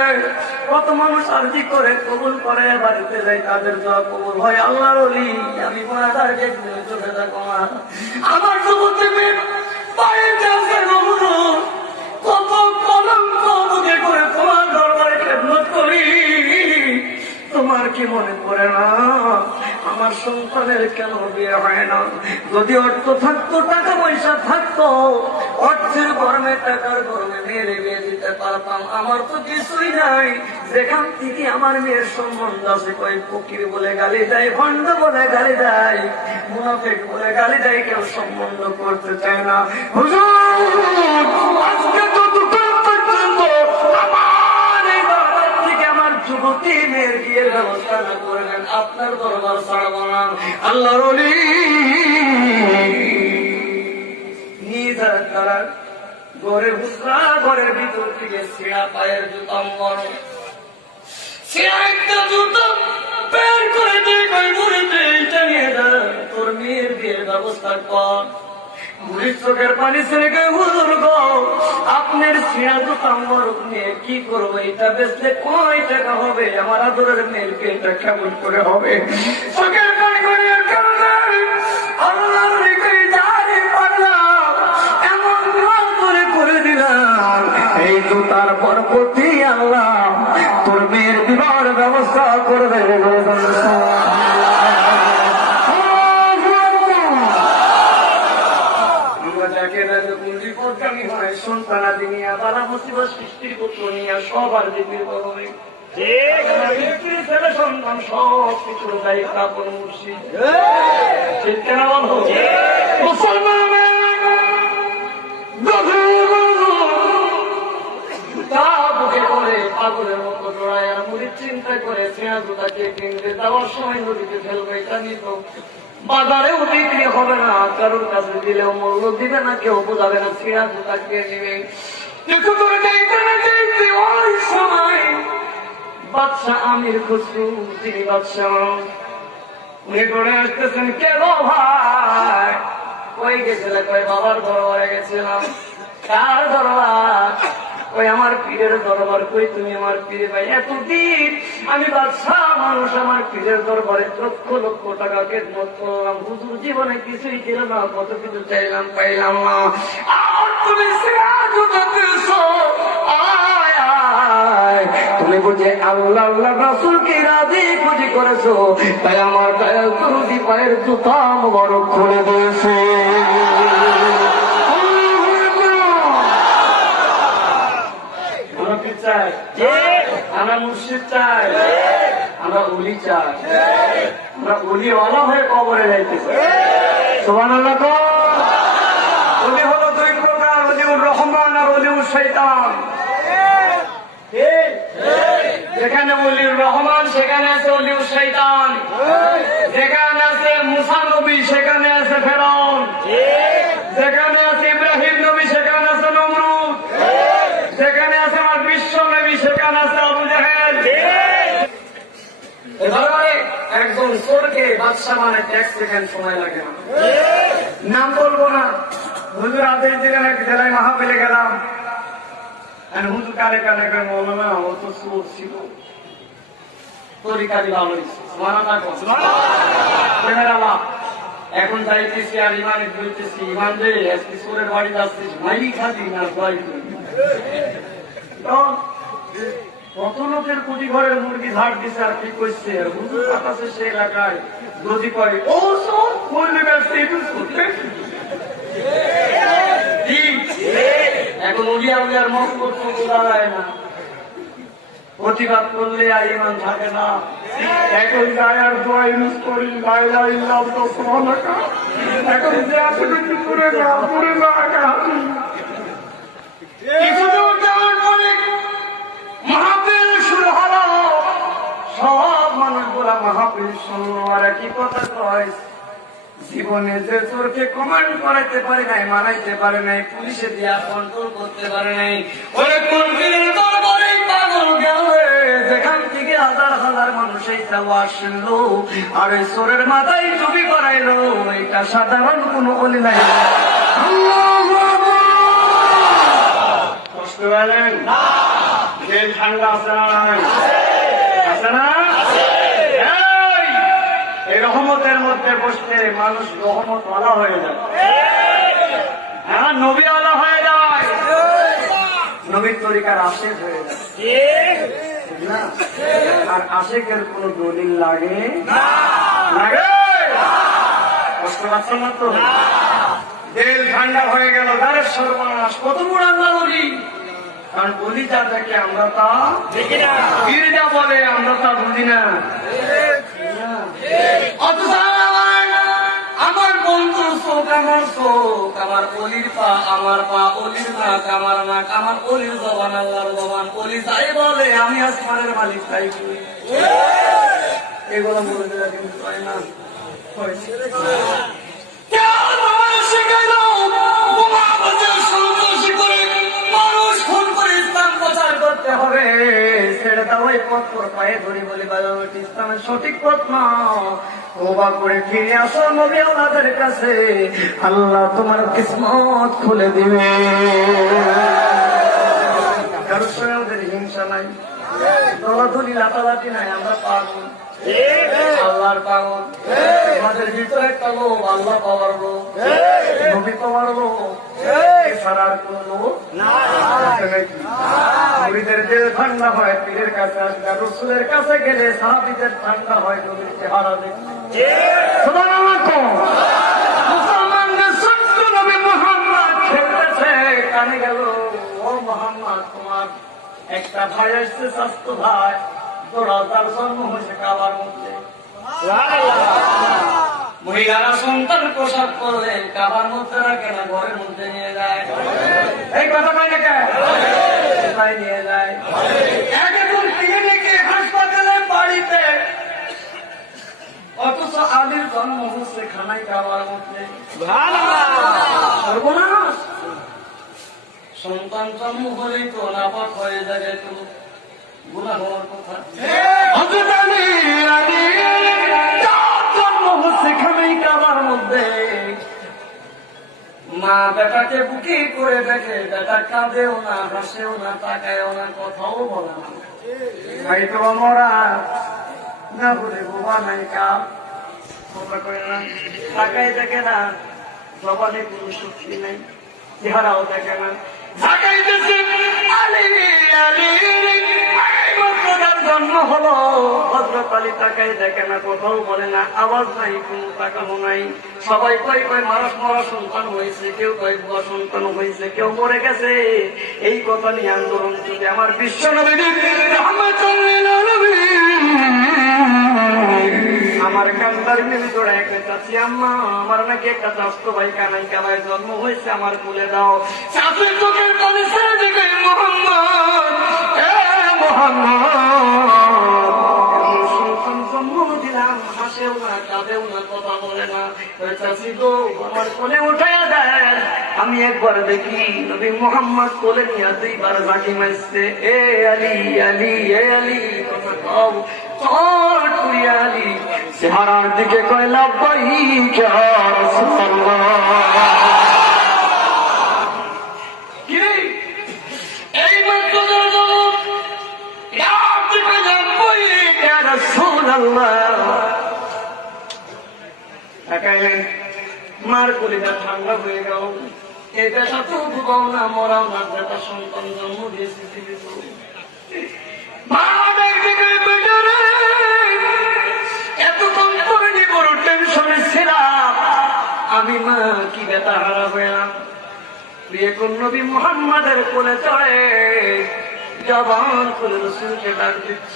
কত মানুষ আরজি করে, কবুল করে, বাড়িতে যাই, তাদের দোয়া কবুল হয়। আল্লাহর ওলি আমি গুনাহগারকে চোখে দেখো না। আমার যুবতী মেয়ে পায়ে যাচ্ছে কত কলঙ্ক মুখে করে তোমার দরবারে খেদমত করি, তোমার কি মনে পড়ে না আমার সন্তানের কেন বিয়ে হয় না? যদি অর্থ থাকতো, টাকা পয়সা থাকতো, অর্থের গরমে, টাকার গরমে মেয়ের বিয়ে দিতে পারতাম। আমার তো কিছুই নাই। যেখান থেকে আমার মেয়ের সম্বন্ধ আছে, কই ফকির বলে গালি দেয়, ভণ্ড বলে গালি দেয়, মুনাফিক বলে গালি দেয়, কেউ সম্বন্ধ করতে চায় না। হুজুর আজকে তো দুটো পর্যন্ত আমার এই দরবার থেকে আমার যুবতী মেয়ের বিয়ের ব্যবস্থা না করবেন, আপনার দরবার ছাড়ব না। আল্লাহর ওলি নিজের তারা ঘরে হুসরা, ঘরের ভিতর থেকে ছিঁড়া পায়ের জুতা মর, ছিঁড়া একটা জুতো বের করে দিয়ে কই মুড়িতে এইটা নিয়ে যা, তোর মেয়ের বিয়ের ব্যবস্থা কর। মুড়ির চোখের পানি ছেড়ে গিয়ে হুজুর গো, আপনার ছিঁড়া জুতা মরক নিয়ে কি করবো? এটা বেচলে কয় টাকা হবে? আমার আদরের মেয়েকে এটা কেমন করে হবে? চোখের পানি করে আল্লাহর নিকটে যাই পারলাম, এমন করে করে দিলাম, এই জুতার বরকতি আল্লাহ তোর মেয়ের বিবাহের ব্যবস্থা করবে। সন্তানাদি নিয়ে, বালা মুসিবত সৃষ্টির পুত্র নিয়ে সবার দিদির বলবে ছেলে সন্তান সব কিছুর দায়িত্ব আপন মুর্শিদ। ঠিক কেনা বলো মুসলমান বুকে করে পাগলের মতো জড়ায় মুড়ির চিন্তা করে ছেঁড়া জুতাকে কিনতে যাওয়ার সময় নদীতে ফেলবে, এটা নিত বাজারেও বিক্রি হবে না, কারোর কাছে দিলেও মূল্য দিবে না, কেউ বোঝাবে না, ছিঁড়া জুতা কে নিবে। ওই সময় বাদশাহ আমির খুসরু, তিনি বাদশাহ, উনি করে আসতেছেন, কেন ভাই কই গেছিলে? কই বাবার দরবারে গেছিলাম। কার দরবার? কই আমার পীরের দরবার। কই তুমি আমার পীরে ভাই? এতদিন আমি বাদশাহ মানুষ, আমার পীরের দরবারে লক্ষ লক্ষ টাকা খেদমত করলাম, হুজুর জীবনে কিছুই ছিল না, কত কিছু চাইলাম পাইলাম না, আর তুমি তুমি বুঝে আল্লাহ আল্লাহ রাসূলকে রাজি খুশি করেছো, তাই আমার দয়াল দরুদি পায়ের জুতা মোবারক খুলে দিয়েছে। আমরা মুর্শিদ চাই, আমরা ওলি চাই, আমরা ওলিওয়ালা হয়ে কবরে যাইতেছি। সুবহানাল্লাহ। ওলি হলো দুই প্রকার, ওলিউর রহমান আর ওলিউর শয়তান। যেখানে ওলিউর রহমান সেখানে আছে ওলিউর শয়তান, যেখানে আছে মুসা নবী সেখানে আছে ফেরাউন, যেখানে আছে ইব্রাহিম নবী সেখানে আছে নমরুদ, যেখানে আছে আমার বিশ্ব নবী সেখানে আছে আবু জাহেল। এভাবে একজন চোরকে বাদশা বানাতে 1 সেকেন্ড সময় লাগে না। নাম বলবো না, হুজুর আদেশ দিলেন, এক জেলায় মাহফিলে গেলাম, হুজুর কানে কানে মৌলানা ও তো চোর ছিল, তরিকারি ভালো হয়েছে, এখন যাইতেছি আর ইমানে বলতেছি, ইমান রে আজকে চোরের বাড়ি যাচ্ছিস, মাইলি খাবি না জয় করবি। কত লোকের কোটি ঘরের মুরগি ঝাড় দিচ্ছে আর কি করছে, হুজুর কাছে সে এলাকায় যদি করে ও সব করলে ব্যস্ত এখন উলিয়া উলিয়ার মত করতে দাঁড়ায় না, প্রতিবাদ করলে আর ইমান থাকে না। এখন গায়ে আর দোয়া ইউজ করি, এখন যে আছে কিন্তু পুরে না কিছুদূর যাওয়ার পরে মাহফিল শুরু হলো, সব কি কথা কয়, জীবনে যে চোরকে কমান্ড করাইতে পারে নাই, মানাইতে পারে নাই, পুলিশে দিয়া কন্ট্রোল করতে পারে নাই, ওরে কর্মীর দরবারে পাগল গেল, যেখান থেকে হাজার হাজার মানুষ এই ওয়াজ শুনলো আর ওই চোরের মাথায় টুপি করাইলো, এটা সাধারণ কোনো অলি নাই। কষ্ট পেলেন না? জেল ঠান্ডা আছে না? আছে না? এই রহমতের মধ্যে বসতে মানুষ রহমত আলা হয়ে যায়, হ্যাঁ, নবী আলা হয়ে যায়, নবীর তরিকার আশেক হয়ে যায় না। আর আশেকের কোন দলিল লাগে লাগে? কষ্ট পাচ্ছেন না তো? জেল ঠান্ডা হয়ে গেল, তার সর্বনাশ, কত বড় আল্লাহ বলি। কারণ বলি যা দেখে আমরা তা দেখি না, যা বলে আমরা তা বুঝি না। অথচ আমার বন্ধু চোখ আমার চোখ, আমার অলির পা আমার পা, অলির নাক আমার নাক, আমার অলির জবান আল্লাহর জবান, অলি তাই বলে আমি আসমানের মালিক তাই বলি। এগুলো বলে দেওয়া কিন্তু হয় না। সন্ত্রাসী করে মানুষ খুন করে ইসলাম প্রচার করতে হবে, ছেড়ে দাও ওই পথ, পায়ে ধরে বলে ইসলামের সঠিক পথ না, তওবা করে ফিরে আসো নবী ওনাদের কাছে, আল্লাহ তোমার কিসমত খুলে দিবে। কারোর সঙ্গে ওদের হিংসা নাই, দলাদলি লাটালাটি নাই, আমরা পাগল, আল্লাহর পাগল, আমাদের ভিতরে একটা লোক, আল্লাহ পাওয়ার লোক, নবী পাওয়ার লোক, এছাড়া আর কোন লোক নবীদের যে ঠান্ডা হয় পীরের কাছে আসলে, রসুলের কাছে গেলে সাহাবীদের ঠান্ডা হয় নবীর চেহারা দেখলে। মুসলমানদের ছোট্ট নবী মুহাম্মদ খেলতেছে, কানে গেল, ও মুহাম্মদ তোমার একটা ভাই আসছে, স্বাস্থ্য ভাই, তোরা তার জন্ম হয়েছে কাবার মধ্যে। মহিলারা সন্তান প্রসাদ করলেন, কাবার মধ্যে রাখে না, ঘরের মধ্যে নিয়ে যায়। এই কথা কয় না কেন? নিয়ে যায় একদম ক্লিনিকে, হাসপাতালে, বাড়িতে, অথচ আলীর জন্ম হচ্ছে খানায় কাবার মধ্যে। সর্বনাশ! সন্তান জন্ম হলেই তো নাপাক হয়ে যায়, তো গুনাহ হওয়ার কথা। জন্ম হচ্ছে খানায় কাবার মধ্যে, মা বেটাকে বুকে করে দেখে, বেটা কাঁদেও না, হাসেও না, তাকায়ও না, কথাও বলে না, ভাই তো মরা না বলে বোবা নাই কাপ, কথা কয় না, তাকাই দেখে না, জবানে কোনো শক্তি নাই, চেহারাও দেখে না, তাকাইতেছে আলী আলী, জন্ম হলো, হযরত আলী তাকাই দেখে না, কোথাও বলে না, আওয়াজ নাই, কোন তাকানো নাই, সবাই কয় কয় মারা মরা সন্তান হয়েছে, কেউ কয় বুয়া সন্তান হয়েছে, কেউ মরে গেছে। এই কথা নিয়ে আন্দোলন চলে। আমার বিশ্ব নবী আমার কান্দার মিলে জোড়ায় চাচ্ছি, আম্মা আমার নাকি একটা চাস্ত ভাই কানাই কালায় জন্ম হয়েছে, আমার কোলে দাও। চাষের চোখের পানি ছেড়ে দিকে জন্ম দিলাম, হাসেও না, কাঁদেও না, কথা বলে না, চাষি গো আমার কোলে উঠাইয়া দেন, আমি একবার দেখি নবী মুহাম্মদ কোলে নিয়ে দুইবার বাকি মারছে, এ আলী আলী এ আলী, কথা কও, চট করিয়া আলী চেহারার দিকে কয় লাব্বাইক ইয়া রাসূলুল্লাহ। কিরে এই মাত্র মার কলিজা ঠান্ডা হয়ে গেল, এই দেশা তো ডুবাও না, মরাও না, যেটা সন্তান জন্ম দিয়েছি এতক্ষণ করে বড় টেনশনে ছিলাম আমি, মা কি বেটা হারা হইলাম। প্রিয় নবী মুহাম্মাদের কোলে চড়ে জবান করে রসুলকে ডাক দিচ্ছ,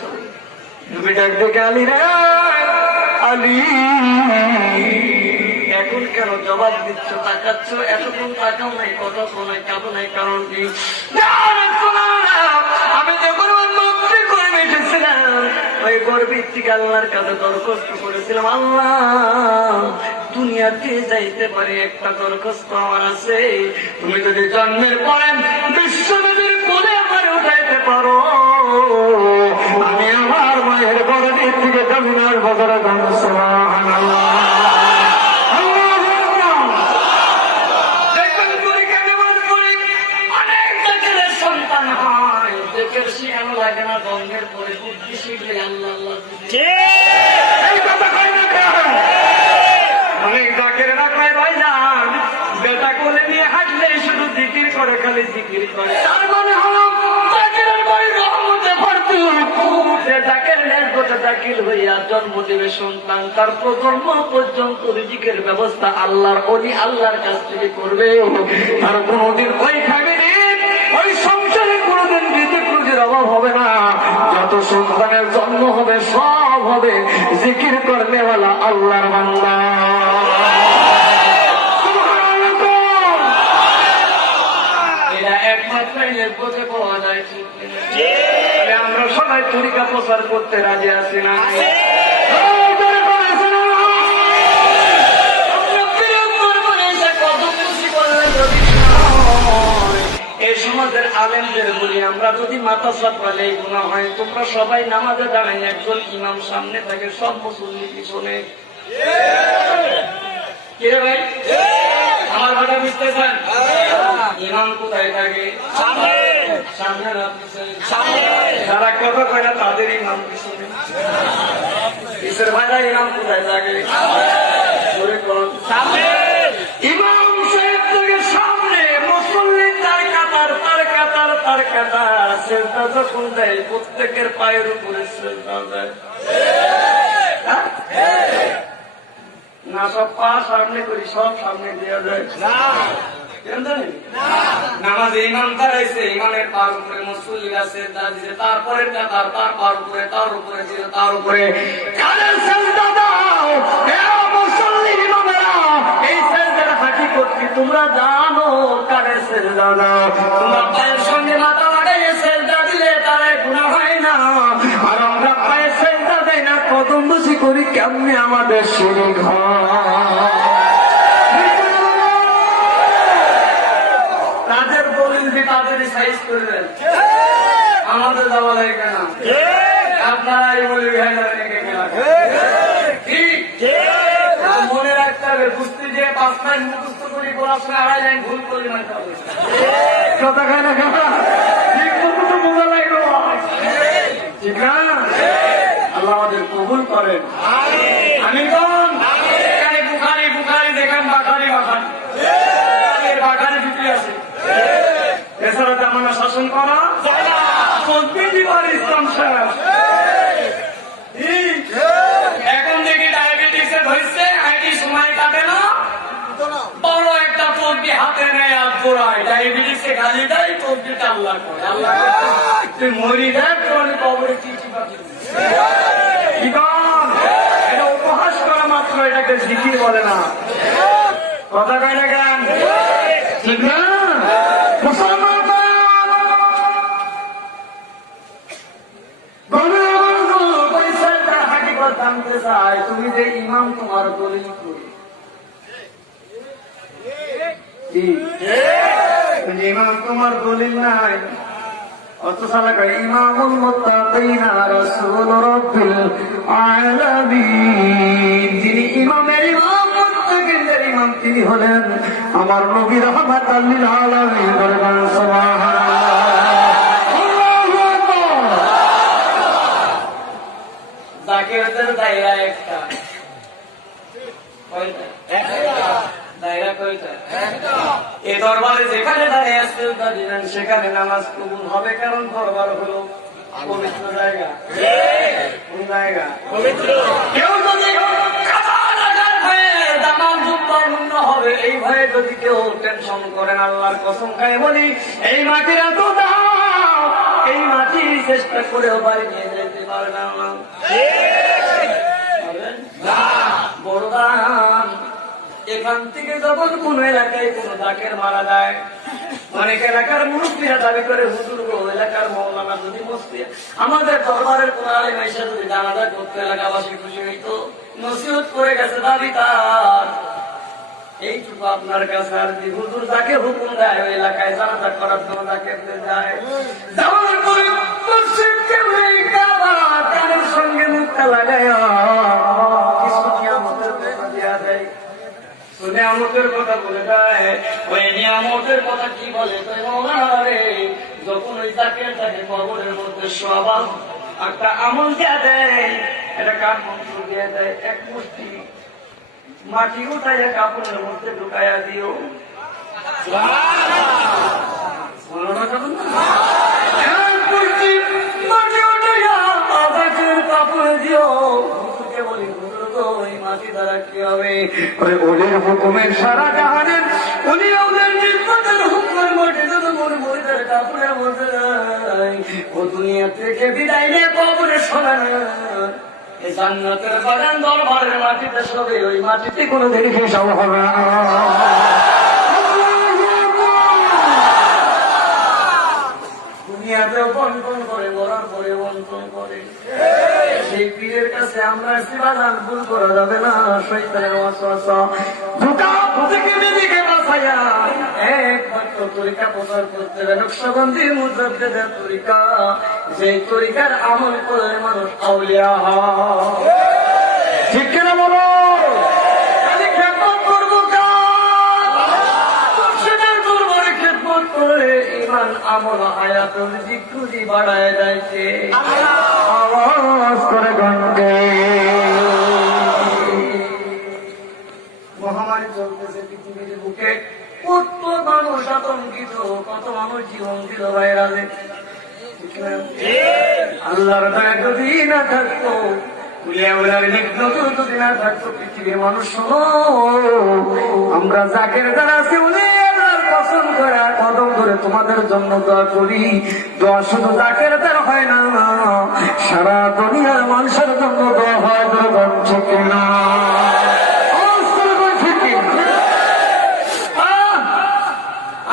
তুমি ডাক ডেকে আলী রে আলী, এখন কেন জবাব দিচ্ছ, তাকাচ্ছ, এতক্ষণ তাকাও নাই, কথা শোনাই, কাঁদো নাই, কারণ কি? আমি যখন মন্ত্রী করে বেঁচেছিলাম, ওই গর্বিত থেকে আল্লাহর কাছে দরখাস্ত করেছিলাম, আল্লাহ দুনিয়াতে যাইতে পারি, একটা দরখাস্ত আমার আছে, তুমি যদি জন্মের পরে বিশ্বনবীর কোলে আমার উঠাইতে পারো, আমি আমার মায়ের গর্বিত থেকে জমিনার বদরে সুবহানাল্লাহ। লাগে না, জন্মের পরে বুদ্ধি শিখলে আল্লাহ আল্লাহ অনেক জাকের রাখায় ভাই যান, বেটা কোলে নিয়ে হাঁটলে শুধু জিকির করে, খালি জিকির করে, তার মানে হলো জাকেরের বাড়ি রহমতে ভরপুর। যে জাকের নেশবতে দাখিল হইয়া জন্ম দেবে সন্তান, তার প্রজন্ম পর্যন্ত রিজিকের ব্যবস্থা আল্লাহর ওলি আল্লাহর কাছ থেকে করবে, তার কোনোদিন ওই খাবিনি ওই সংসারে কোনোদিন রিজিক রুজির অভাব হবে না। যত সন্তানের জন্ম হবে সব হবে জিকির করনেওয়ালা আল্লাহর বান্দা। এটা একমাত্র নেশবতে পাওয়া যায়। আমরা সবাই তরিকা প্রচার করতে রাজি আছি না? এই সমাজের আলেমদের বলি, আমরা যদি মাথা চাপালে গুনাহ হয়, তোমরা সবাই নামাজে দাঁড়াই, একজন ইমাম সামনে থাকে, সব মুসল্লি পিছনে। কে ভাই আমার কথা বুঝতেছেন? ইমাম কোথায় থাকে? সামনে না পিছনে? যারা কথা কয় না তাদের ইমাম পিছনে। পিছের ভাইরা ইমাম কোথায় থাকে? ইমাম সাহেব থেকে সামনে, মুসল্লি তার কাতার তার কাতার তার কাতার, সেজদা যখন দেয় প্রত্যেকের পায়ের উপরে সেজদা দেয় না? সব পা সামনে করি, সব সামনে দেওয়া যায় নামাজে ইমাম দাঁড়াইছে, ইমামের পার উপরে মুসল্লিরা সেজদা দিছে, তারপরে কাতার তার পার উপরে, তার উপরে ছিল, তার উপরে কাদের সেজদা দাও। মুসল্লি ইমামেরা এই সেজদার হাকিকত কি তোমরা জানো? কাদের সেজদা দাও? তোমরা পায়ের সঙ্গে মাথা লাগাইয়ে সেজদা দিলে তারে গুনাহ হয় না, আর আমরা পায়ে সেজদা দেই না, কদম বসি করি, কেমনে আমাদের শিরক হয়? তাদের দলিল দিয়ে তাড়াতাড়ি সাইজ করবেন, আমাদের যাওয়া লাগে কেন? আপনারা এই বলি মনে রাখতে হবে, বুঝতে যে 5 লাইন মুখস্থ করি, পড়াশোনা 2.5 লাইন ভুল করি মানতে হবে। কথা খায় না খাওয়া ঠিক মতো তো বোঝা লাগবে, ঠিক না? আল্লাহ আমাদের কবুল করেন। আমি কোন বুখারি বুখারি দেখেন, বাখারি বাখারি বাখারি বিক্রি আছে, এছাড়া তেমন শাসন করা ইসলাম শেষ। এখন দেখি ডায়াবেটিস ধরছে, আইটি সময় কাটে না, বড় একটা তরবি হাতে নেয় আর পোড়ায়, ডায়াবেটিসে গালি দেয়, তরবিটা আল্লাহ করে, আল্লাহ তুই মরি দেখ, তোর কবরে চিঠি পাঠিয়ে। এটা উপহাস করা মাত্র, এটাকে জিকির বলে না। কথা কয় না কেন? ঠিক না? মুসলমান জানতে চাই, তুমি যে ইমাম তোমার দলিল করি, ইমাম তোমার দলিল নাই, অথচ ইমামুল মুত্তাকিনা রাসূল রাব্বিল আলামিন, যিনি ইমামের ইমাম, মুত্তাকিনদের ইমাম, তিনি হলেন আমার নবী রাহমাতাল লিল আলামিন। বলবেন সুবহানাল্লাহ। জাকিরদের দায়রা একটা, কয়টা? দায়রা কয়টা? এই দরবারে যেখানে দাঁড়িয়ে আসতে দিলেন সেখানে নামাজ কবুল হবে, কারণ দরবার হলো পবিত্র জায়গা। কোন জায়গা? পবিত্র। কেউ যদি হবে এই ভয়ে যদি কেউ টেনশন করেন, আল্লাহর কসম খায় বলি, এই মাটির এত দাম, এই মাটি চেষ্টা করেও বাড়ি নিয়ে যেতে পারে না। বড় দাম। এখান থেকে যখন কোন এলাকায় কোন জাকের মারা যায়, অনেক এলাকার মুরব্বীরা দাবি করে, হুজুর গো এলাকার মৌলানা যদি মসজিদ আমাদের দরবারের কোন আলেম এসে যদি জানাজা করতে এলাকাবাসী খুশি হইতো, নসিহত করে গেছে দাবি তার। এইটুকু আপনার কাছে আর যে হুজুর যাকে হুকুম দেয় ওই এলাকায় জানাজা করার জন্য তাকে যায়, যাওয়ার পরে মসজিদকে কাবার সঙ্গে মুখটা লাগাইয়া কিছু নিয়ামতের কথা দেওয়া যায়, নিয়ামতের কথা বলে দেয়। ওই নিয়ামতের কথা কি বলে? যখন ওই তাকে কবরের মধ্যে সবাল একটা আমল দেওয়া দেয়, এটা কার মন্ত্র দিয়ে দেয়, এক মুষ্টি মাটি উঠাইয়া কাপড়ের মধ্যে ঢুকাইয়া দিও। মাটি উঠাইয়া কাপড়ে দিও। বলি ওই মাটি দ্বারা কি হবে? ওই ওদের হুকুমের সারা জাহানের উনি ওদের নির্বাচনের হুকুমের মধ্যে যদি মনে মরিদের কাপড়ের মধ্যে ও দুনিয়া থেকে বিদায় নিয়ে কবরে শোনা এই জান্নাতের বাগান দরবারের মাটিতে সবে ওই মাটিতে কোনো দেখে হিসাব হবে না। দুনিয়াতেও বন্টন করে, মরার পরে বন্টন করে। সেই পীরের কাছে আমরা শিবাদান ভুল করা যাবে না। শয়তানের ওয়াসওয়াসা ধোঁকা থেকে নিজেকে বাঁচাইয়া একমাত্র তরিকা প্রচার করতে হবে, নকশবন্দি মুজাদ্দিদের তরিকা, যে তরিকার আমল করলে মানুষ আউলিয়া হয়। ঠিক কিনা বলো? আমি খেদমত করবো কার দরবারে খেদমত করে ইমান আমল হায়াতুল জিকুরি বাড়ায় যাইছে। আওয়াজ করে গন্ডে মহামারী চলতেছে পৃথিবীর বুকে, কত মানুষ আতঙ্কিত, কত মানুষ জীবন দিল বাইরালে। আল্লাহর দয়া যদি না থাকতো, যদি না থাকতো পৃথিবীর মানুষ, আমরা জাকের দ্বারা আছি উনি পছন্দ করে কদম ধরে তোমাদের জন্য দোয়া করি। দোয়া শুধু জাকের দ্বারা হয় না, সারা দুনিয়ার মানুষের জন্য দোয়া হয়। ঠিক না?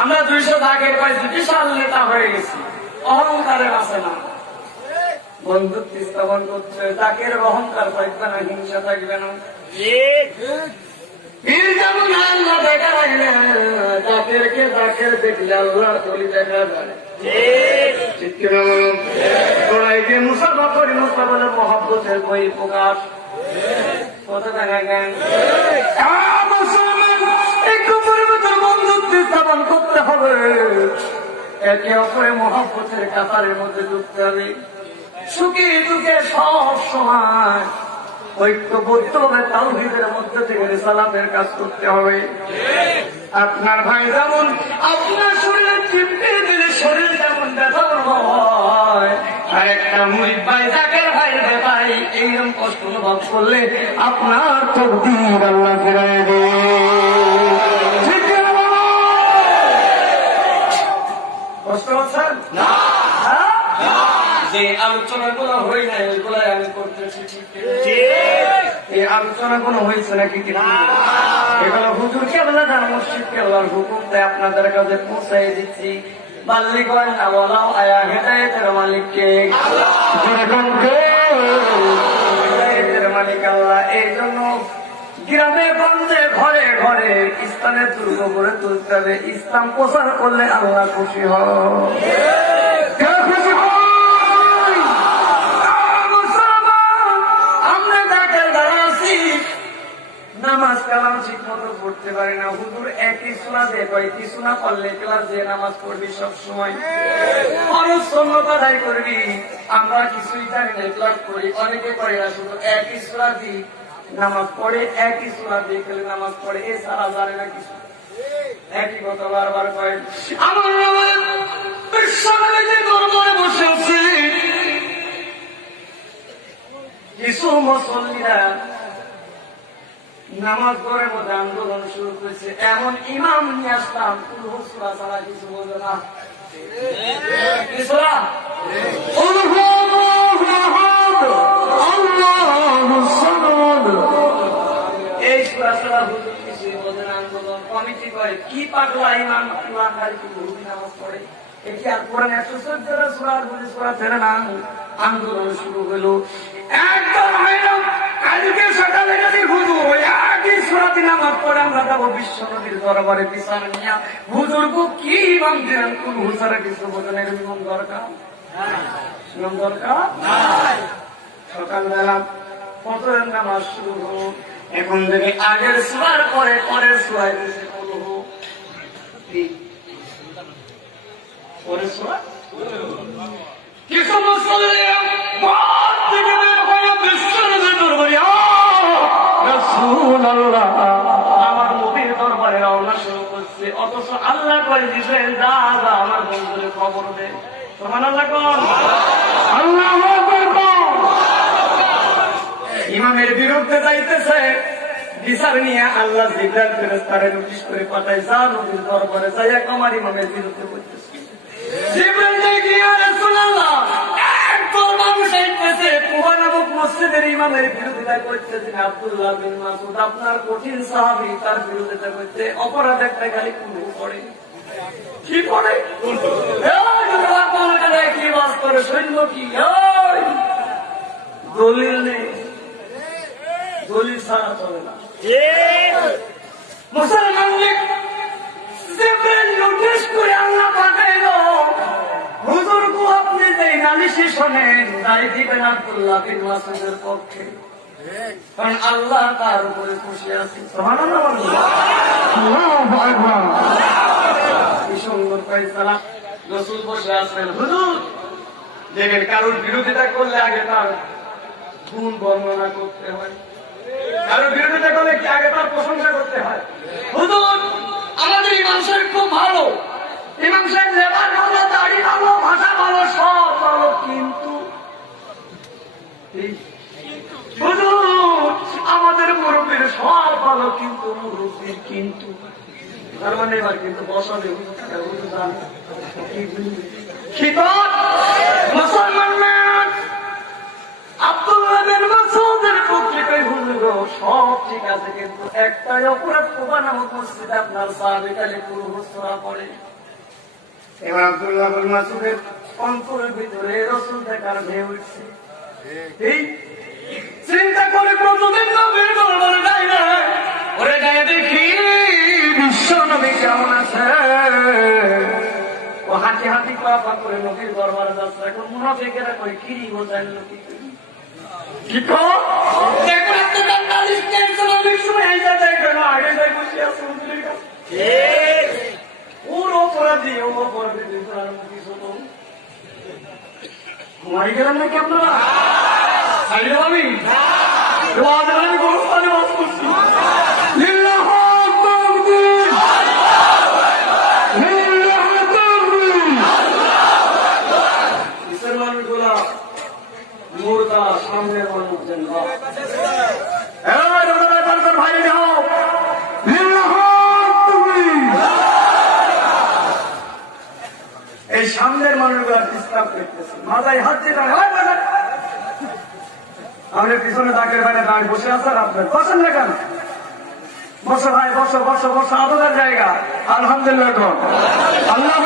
আমরা 200 জাকের পাইছি, বিশাল নেতা হয়ে গেছি, অহংকারের আছে না। বন্ধুত্ব স্থাপন করছে, জাকের অহংকার থাকবে না, হিংসা থাকবে না। যেমন আল্লাহ দেখা রাখলে জাকেরকে জাকের দেখলে আল্লাহর তলি দেখা যায়। ঠিক কিনা বলুন? তোরাইকে মুসাফা করি, মুসাফা বলে মহব্বতের বই প্রকাশ। কত দেখা গেন? একটু পরিবর্তন বন্ধুত্ব স্থাপন করতে হবে, একে অপরে মহব্বতের কাতারের মধ্যে ঢুকতে হবে। সুখী দুঃখে সব সময় ঐক্যবদ্ধ হবে, তাওহীদের মধ্যে থেকে রিসালাতের কাজ করতে হবে। আপনার ভাই যেমন আপনার শরীরে চিমটে দিলে শরীর যেমন ব্যথা অনুভব হয়, আর একটা মুরিদ ভাই জাকের ভাই ভাই এইরকম কষ্ট অনুভব করলে আপনার তকদীর আল্লাহ ফিরায় দেবে। কষ্ট হচ্ছে না? যে আলোচনাগুলো হই নাই ওইগুলাই আমি করতেছি। এই আলোচনাগুলো হয়েছে নাকি? এগুলো হুজুর কেবলা যারা মসজিদ কেবলার হুকুম দেয় আপনাদের কাছে পৌঁছাই দিচ্ছি। বাল্লি করেন না বলাও আয়া হেদায়েতের মালিককে, হেদায়েতের মালিক আল্লাহ। এই জন্য গ্রামে গঞ্জে ঘরে ঘরে ইসলামের দুর্গ করে তুলতে হবে। ইসলাম প্রচার করলে আল্লাহ খুশি হয়। খুশি হয় নামাজ কালাম ঠিক মতো পড়তে পারি না, হুজুর একই সুরা দিয়ে কয় কিছু না পারলে ক্লাস দিয়ে নামাজ পড়বি সবসময়, অনেক সন্ন্যত আদায় করবি। আমরা কিছুই জানি না, ক্লাস করি, অনেকে করে না, শুধু একই সুরা দিয়ে নামাজ পড়ে, একই সুরা দিয়ে খেলে নামাজ পড়ে, এছাড়া জানে না কিছু। একই কথা বারবার কয়। আমার দরবারে বসে আছে কিছু মুসল্লিরা নামাজ পড়ার মধ্যে আন্দোলন শুরু করেছে। এমন ইমাম নিয়ে আসলাম কুলহুসরা ছাড়া কিছু বোঝে না। এই সুরা ছাড়া হুজুর কিছুই বোঝে না। আন্দোলন কমিটি করে কি পাগলা ইমাম নামাজ পড়ে। এটি আর কোরআন 114 সূরা বলে সূরা ফেরে না আন্দোলন শুরু হলো একদম হইলো আজকে সকালে যদি হুজুর ওই একই সূরাতে নামাজ পড়ে আমরা যাবো বিশ্ব নবীর দরবারে বিচার নিয়া হুজুর কি ইমাম দিলেন কোন হুজুরে কিছু বোঝেন এরকম দরকার নিয়ম দরকার সকালবেলা ফজরের নামাজ শুরু হলো এখন থেকে আগের সূরার পরে পরের সূরায় দিছে বলবো পরের সূরা কিছু মুসল্লি বাদ থেকে বের হয়ে বিশ্বনবীর দরবারে রাসূলুল্লাহ আমার নবীর দরবারে রওনা শুরু করছে অথচ আল্লাহ কই দিবেন যা যা আমার বন্ধুরে খবর দে সুবহানাল্লাহ কোন আল্লাহু আকবার কোন ইমামের বিরুদ্ধে যাইতেছে বিচার নিয়ে আল্লাহ জিবরাইল ফেরেশতারে নোটিশ করে পাঠায় যা নবীর দরবারে যায় আমার ইমামের বিরুদ্ধে বলতেছে জিবরাইল গিয়ে রাসূলুল্লাহ একদল মানুষ আইতেছে কুবা নামক মসজিদের ইমামের বিরুদ্ধে করতেছে আব্দুল্লাহ বিন মাসউদ আপনার কঠিন সাহাবী তার বিরুদ্ধে করতে অপরাধ একটা খালি কুলু পড়ে কি পড়ে কি বাস করে সৈন্য কি দলিল নেই দলিল ছাড়া চলে না মুসলমান নোটিশ করে আল্লাহ পাঠাইল হুজুর গো আপনি যে নালিশি শোনেন তাই দিবেন আব্দুল্লাহ বিন মাসউদের পক্ষে কারণ আল্লাহ তার উপরে খুশি আছেন সুবহানাল্লাহ আল্লাহু আকবার কি সুন্দর ফয়সালা রাসূল বসে আছেন হুজুর দেখেন কারোর বিরোধিতা করলে আগে তার গুণ বর্ণনা করতে হয় কারোর বিরোধিতা করলে কি আগে তার প্রশংসা করতে হয় হুজুর আমাদের ইমাম সাহেব খুব ভালো ইমাম সাহেব লেবার ভালো দাড়ি ভালো ভাষা ভালো সব ভালো কিন্তু হুজুর আমাদের মুরব্বীর সব ভালো কিন্তু মুরব্বীর কিন্তু তার মানে এবার কিন্তু বসাবে মুসলমান আব্দুল্লাহ বিন মাসউদের পক্ষে হুজুর সব ঠিক আছে কিন্তু একটাই অপরাধ কুবা নামক মসজিদে আপনার সাহাবী কালে পুরো সূরা পড়ে এবার আব্দুল্লাহ বিন মাসউদের অন্তরের ভিতরে রাসূল দেখার ভয় উঠছে এই চিন্তা করে প্রতিদিন নবীর দরবারে যাই না ওরে যায় দেখি বিশ্ব নবী কেমন আছে ও হাঁটি হাঁটি পা করে নবীর দরবারে যাচ্ছে এখন মুনাফিকেরা কই কি বোঝায় লোক কি কো দেখো আপনি নালিশ টেনশন অনেক সময় আইসা দেখবেন আগে যাই বসে আছে হুজুরের কাছে ঠিক ওর অপরাধী দিন মুখি শোনো ঘুমাই গেলাম নাকি আপনারা সাইলে আমি আমি গরম পানি বাস করছি মানুষগুলা মোরদা সামনের মানুষ ভাই যাও এই সামনের মানুষগুলা ডিস্টার্ব করতেছে মাথায় হাত দিয়ে আমাদের পিছনে ডাকের বাইরে দাঁড়িয়ে বসে আছেন আপনার বসেন না কেন বসো ভাই বসো বসো বসো আদরের জায়গা আলহামদুলিল্লাহ আল্লাহ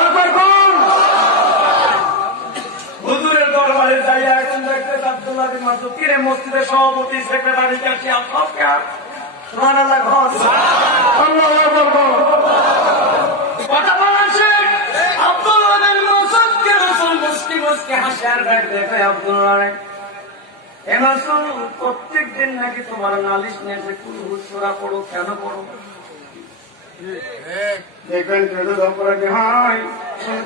হুজুরের দরবারে যাই এখন দেখতে আব্দুল্লাহ বিন মাসউদ কিরে মসজিদের সভাপতি সেক্রেটারি কাছে সুবহানাল্লাহ ঘর আল্লাহু আকবার কথা বলা শেখ আব্দুল্লাহ বিন মাসউদকে রাসূল মুস্কি মুস্কি হাসিয়ার ডাক দেখে আব্দুল্লাহ এ রাসূল প্রত্যেক দিন নাকি তোমার নালিশ নিয়ে যে কুল সূরা পড়ো কেন পড়ো দেখবেন কেউ অপরাধী হয়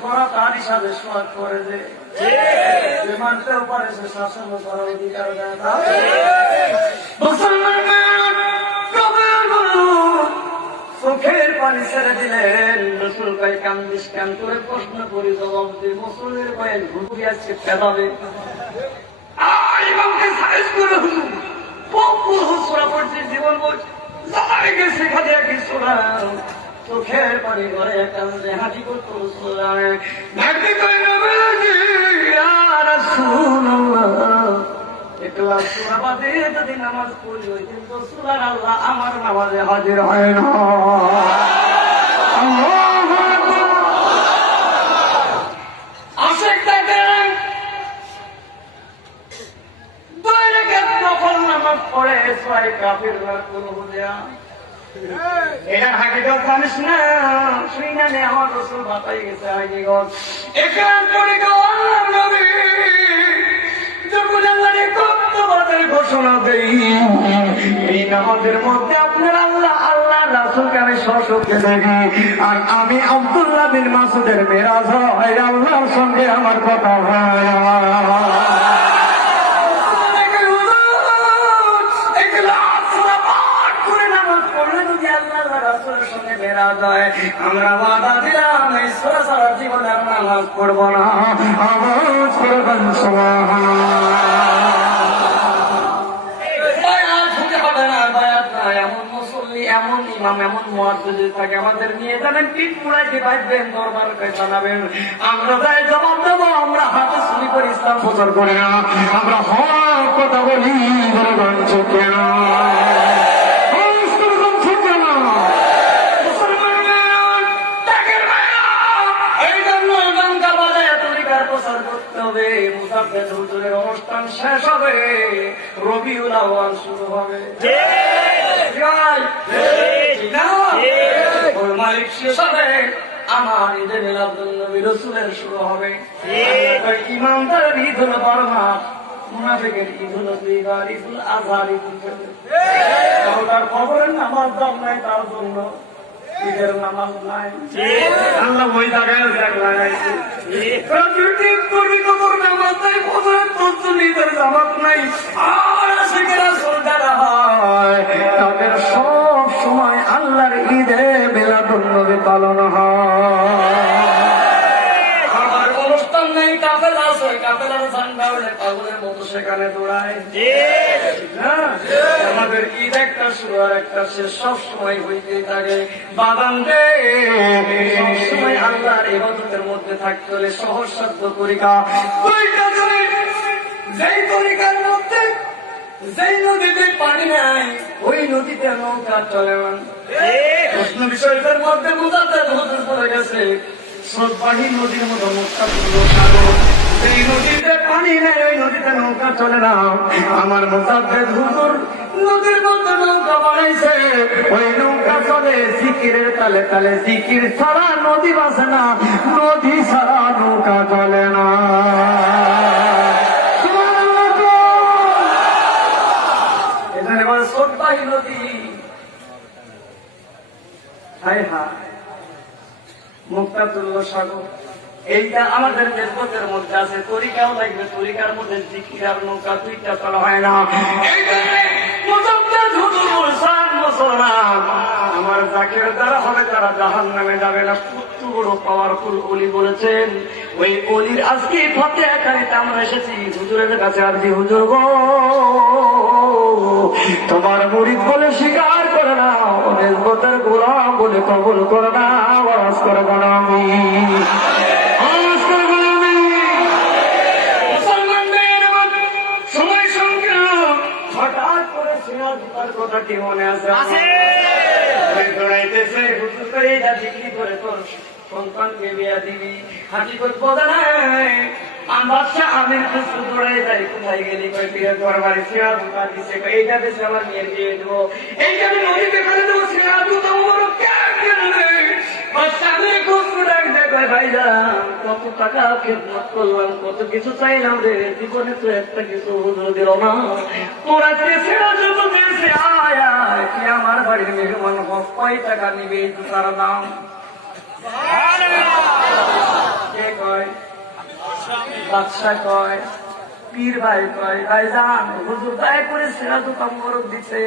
করা তারই সাথে সোয়াদ করে যে মানতেও পারে সে শাসন করার অধিকার দেয় না চোখের পানি ছেড়ে দিলেন রসুল ভাই কান্দিস কান করে প্রশ্ন করি জবাব দিয়ে মুসলিমের ভাইয়ের ঘুরি আজকে পেলাবে ইমামকে সাইজ করে হুজুর বহু সূরা পড়ছে জীবন বলছে জানাই গেছে খালি এক সূরা চোখের পানি ঘরে কান্দে হাঁটি করতো রসুলায় ডাকতে কই নবীজি ইয়া রাসূলুল্লাহ একলা সূরা বাদে যদি নামাজ পড়ি ওই কিন্তু সূরার আল্লাহ আমার নামাজে হাজির হয় না আল্লাহু আকবার এটা হাকিকত জানিস না, শুই না নে আমার রসুল বাতাই গেছে হাকিকত। একরাম করে আল্লাহর নবী যখন আল্লাহর কর্তব্যের ঘোষণা দেই, এই নামাজের মধ্যে আপনার আল্লাহ আল্লাহ রাসূলকে আমি সশব্দে দেখি, আর আমি আব্দুল্লাহ বিন মাসউদের মেরাজ হয় আল্লাহর সঙ্গে আমার কথা হয়। আমরা ওয়াদা দিলাম এই সূরা সারা জীবন আর নামাজ পড়ব না। আওয়াজ করে বলেন এমন মুসল্লি, এমন ইমাম, এমন মুয়াজ্জিন থাকে আমাদের নিয়ে যাবেন, পিঠ পুড়াইতে পারবেন, দরবার জানাবেন, আমরা তাই জবাব দেবো। আমরা হাতে চুরি করে ইসলাম প্রচার করি না, আমরা হক কথা বলি। কেন অনুষ্ঠান শেষ হবে, রবিউল আউয়াল শুরু হবে, মালিক শেষ হবে, আমার ঈদে মিলাদুন নবী রাসূলের শুরু হবে। ইমানদারের ঈদ হলো বড়মা, মুনাফিকের ঈদ হলো দুইবার, ঈদুল আজহা, ঈদুল ফিতর। তার খবরের নামাজ দাম নাই, তার জন্য ঈদের নামাজ নাই। আল্লাহ ওই জায়গায় লাগাইছে নামাজ নাই, ফজরের তসবিহ ঈদের জামাত নাই। আর আশিকেরা সরদারা হয়, তাদের সব সময় আল্লাহর ঈদে মিলাদুন নবী পালন হয়। আমার অনুষ্ঠান নেই, কাফেলা আছে, কাফেলার ঝান্ডা উড়ে পাগলের মতো সেখানে দৌড়ায়। আমাদের ঈদ একটা শুরু আর একটা শেষ, সব সময় হইতেই থাকে। বাদাম দে সব সময় আল্লাহর ইবাদতের মধ্যে থাকতে হলে সহজ সাধ্য তরিকা দুইটা চলে। যেই তরিকার মধ্যে যেই নদীতে পানি নাই, ওই নদীতে নৌকা চলে না। প্রশ্ন বিষয়টার মধ্যে মুজাদ্দেদ হুজুর পড়ে গেছে, স্রোতবাহী নদীর মতো মুক্তা পুরো সাগর, সেই নদীতে পানি নেই, ওই নদীতে নৌকা চলে না। আমার মুজাদ্দেদ হুজুর নদীর মধ্যে নৌকা বানাইছে, ওই নৌকা চলে জিকিরের তালে তালে। জিকির ছাড়া নদী বাসে না, নদী ছাড়া নৌকা চলে না। এখানে বলে স্রোতবাহী নদী, হায় হায় মুক্তা তুল্য সাগর। এইটা আমাদের দেশপথের মধ্যে আছে, তরিকাও লাগবে, তরিকার মধ্যে জিকির আর নৌকা দুইটা চলা হয় না। আমার জাকির দ্বারা হবে, তারা জাহান্নামে যাবে না। কত বড় পাওয়ারফুল ওলি বলেছেন, ওই ওলির আজকে ফাতিহা কারিতে আমরা এসেছি হুজুরের কাছে। আর জি হুজুর গো, তোমার মুরিদ বলে স্বীকার করে না, নিসবতের গোলাম বলে কবুল করে না, আওয়াজ করে বলো আমি। কথা কি মনে আছে? দৌড়াইতেছে হুজুর করে এটা বিক্রি করে তোর সন্তানকে বিয়া দিবি, হাকিকত বোঝা নাই। বাদশাহ আমির খুশু দৌড়াই যাই, কোথায় গেলি? কয় বিয়ে দরবারে সিরা দোকা দিছে, এইটা দেশে আমার মেয়ের বিয়ে দেবো, এইটা আমি নদীতে ফেলে দেবো, সিরা দুটো বড় কত টাকা খেদমত করলাম, কত কিছু চাইলাম রে, জীবনে তো একটা কিছু হুজুর দিল না। তোরা দেশেরা যত দেশে আয় আয়, কি আমার বাড়ির মেহমান হোক, কয় টাকা নিবে এই জুতার দাম? কে কয়? বাদশা কয়, পীর ভাই কয়, ভাই যান হুজুর দায় করে সেরা জুতা মোরক দিচ্ছে,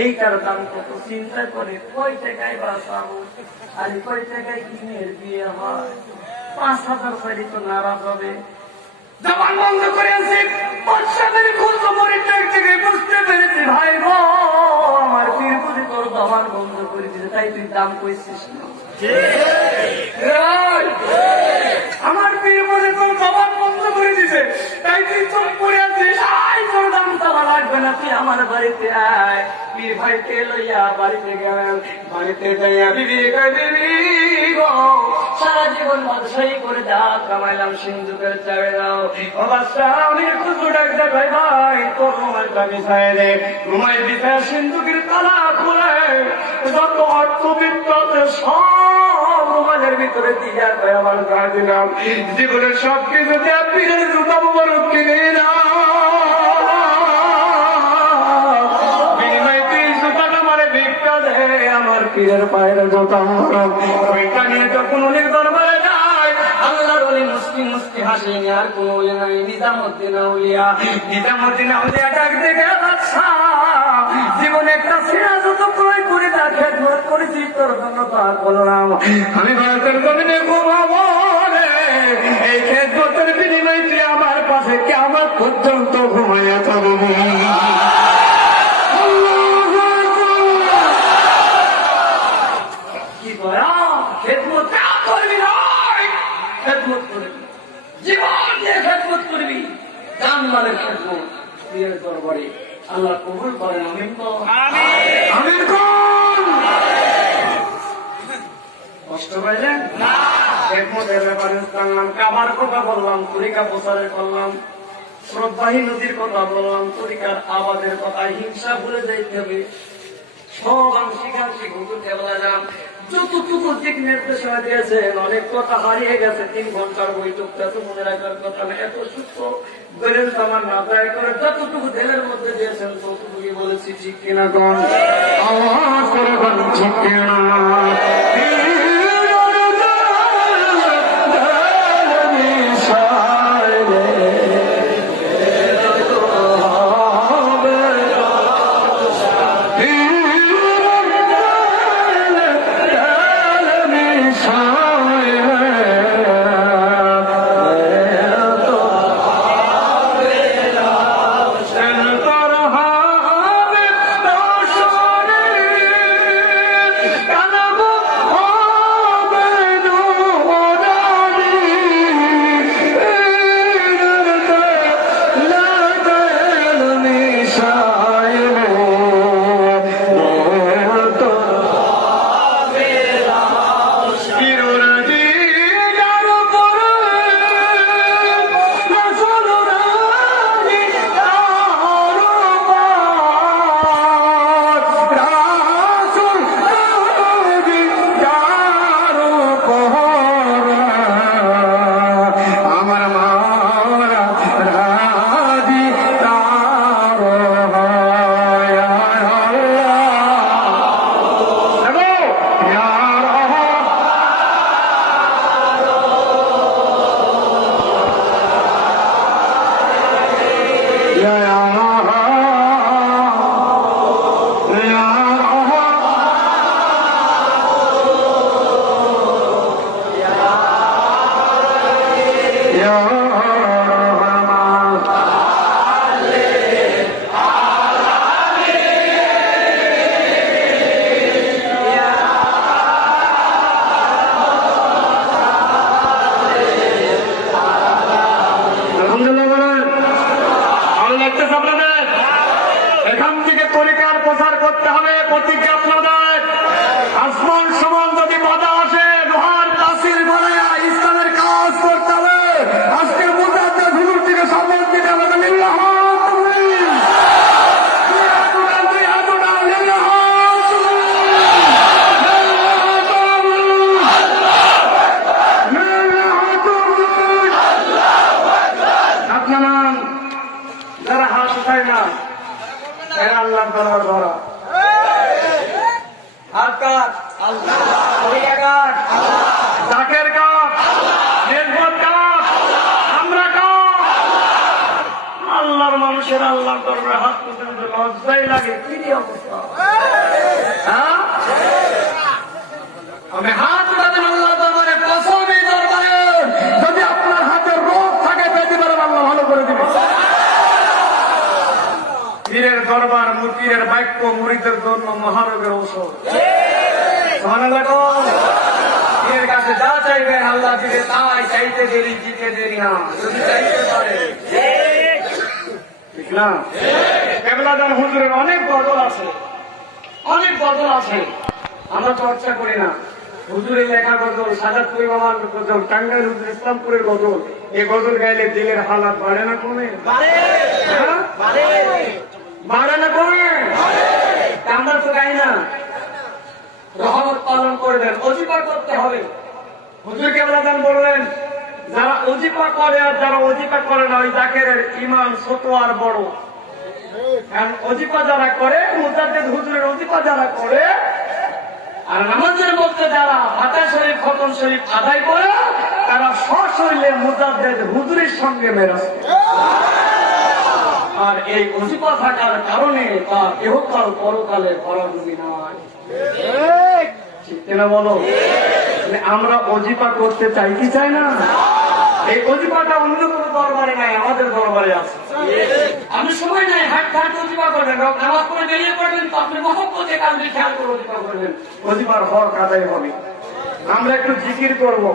এইটার দাম কত? চিন্তা করে কয় টাকায় বাঁচাবো, আর কয় টাকায় কিনের বিয়ে হয়? ৫,০০০ চাইলে তো নারাজ হবে। জবান বন্ধ করে আছে, বাদশাদের খোঁজ মরিটার থেকে বুঝতে পেরেছি, ভাই গো আমার পীর বুঝি তোর জবান বন্ধ করে দিতে, তাই তুই দাম কইছিস না। আমার পীর বুঝি তোর জবান বন্ধ করে দিতে, তাই তুই চোখ পড়ে আছিস, তোর দাম চাওয়া লাগবে না, তুই আমার বাড়িতে আয়। পীর ভাইকে লইয়া বাড়িতে গেলেন। বাড়িতে যাইয়া বিবি কয়, বিবি গো, সারা জীবন বাদশাহী করে যা কামাইলাম সিন্ধুকের চাবে দাও। ও বাদশাহ, আমি একটু ডাক দেখাই ভাই, তোর রুমালটা বিছায় দে। রুমাল বিছায় সিন্ধুকের তালা খুলে যত অর্থবিত্ত আছে সব রুমালের ভিতরে দিয়ে আমার গা দিলাম। জীবনের সব কিছু দিয়ে পীরের জুতা মুবারক কিনে না বিনিময় তুই জুতাটা মারে ভিক্ষা দে আমার পীরের পায়ের জুতা মুবারক। ওইটা নিয়ে যখন অনেক দরবারে যায়, আল্লাহর ওলি মুস্তি মুস্তি হাসেনি। আর কোন ওলি নাই, নিজামুদ্দিন আউলিয়া। নিজামুদ্দিন আউলিয়া ডাক দেখে, আচ্ছা জীবনে একটা ছেঁড়া জুতো ক্রয় করে তার খেদমত করেছি, তোর জন্য তা করলাম। আমি ভারতের জমিনে ঘুমাবো রে, এই খেদমতের বিনিময়ে তুই আমার পাশে কিয়ামত পর্যন্ত ঘুমাইয়া থাকবি। কি করা খেদমত করবি নয়, খেদমত করবি, জীবন দিয়ে খেদমত করবি, জানমালের খেদমত পীরের দরবারে আল্লাহ কবুল করেন। আমিন বল, আমিন বল। কষ্ট পাইলেন না? খেদমতের ব্যাপারে জানলাম, কাবার কথা বললাম, তরিকা প্রচারের করলাম, শ্রদ্ধাহী নদীর কথা বললাম, তরিকার আবাদের কথা, হিংসা ভুলে যাইতে হবে। সব আংশিক আংশিক হুজুরকে বলা যান, যতটুকু দিক নির্দেশনা দিয়েছেন, অনেক কথা হারিয়ে গেছে। 3 ঘন্টার বৈঠকটা তো মনে রাখার কথা না। এত সূত্র বেরেন আমার না দায় করে যতটুকু দেহের মধ্যে দিয়েছেন ততটুকুই বলেছি। ঠিক কিনা গণ আওয়াজ করে গণ, ঠিক কিনা? আমি হাত উঠাবেন আল্লাহ দরবারে, কসমের দরবারে, যদি আপনার হাতে রোগ থাকে পেতে পারেন আল্লাহ ভালো করে দিবে। পীরের দরবার, পীরের বাক্য মুরিদের জন্য মহারোগের ঔষধ। পীরের কাছে যা চাইবেন আল্লাহ দিবে তাই, চাইতে দেরি জিতে দেরি না, যদি চাইতে পারে ঠিক না। কেবলাদান হুজুরের অনেক গজল আছে, অনেক গজল আছে, আমরা চর্চা করি না। হুজুরের লেখা গজল, সাজাদপুরি বাবার গজল, টাঙ্গাইল হুজুর ইসলামপুরের গজল, এই গজল গাইলে দিলের হালাত বাড়ে না কমে? হ্যাঁ? বাড়ে না কমে? আমরা তো গাই না। রহমত পালন করবেন, অজিফা করতে হবে। হুজুর কেবলাদান বললেন, যারা অজিফা করে আর যারা অজিফা করে না, ওই জাকেরের ইমান ছোট আর বড়। কারণ অজিফা যারা করে, মুজাদ্দিদ হুজুরের অজিফা যারা করে, আর নামাজের মধ্যে যারা ফাতিহা শরীফ, খতম শরীফ আদায় করে, তারা সশরীরে মুজাদ্দিদ হুজুরের সঙ্গে মেরাজ করে। আর এই অজিফা থাকার কারণে তার ইহকাল পরকালে ভরাডুবি নয়। ঠিক না বলো? আমরা অজিফা করতে চাই কি চাই না? এই অজিফাটা অন্য কোনো দরবারে নাই, আমাদের দরবারে আছে। আপনি সময় নাই হাট হাট অজিফা করবেন, নামাজ পড়ে বেরিয়ে পড়বেন, তো আপনি মহব্বতে কারণে খেয়াল করে অজিফা করবেন, অজিফার হক আদায় হবে। আমরা একটু জিকির করবো।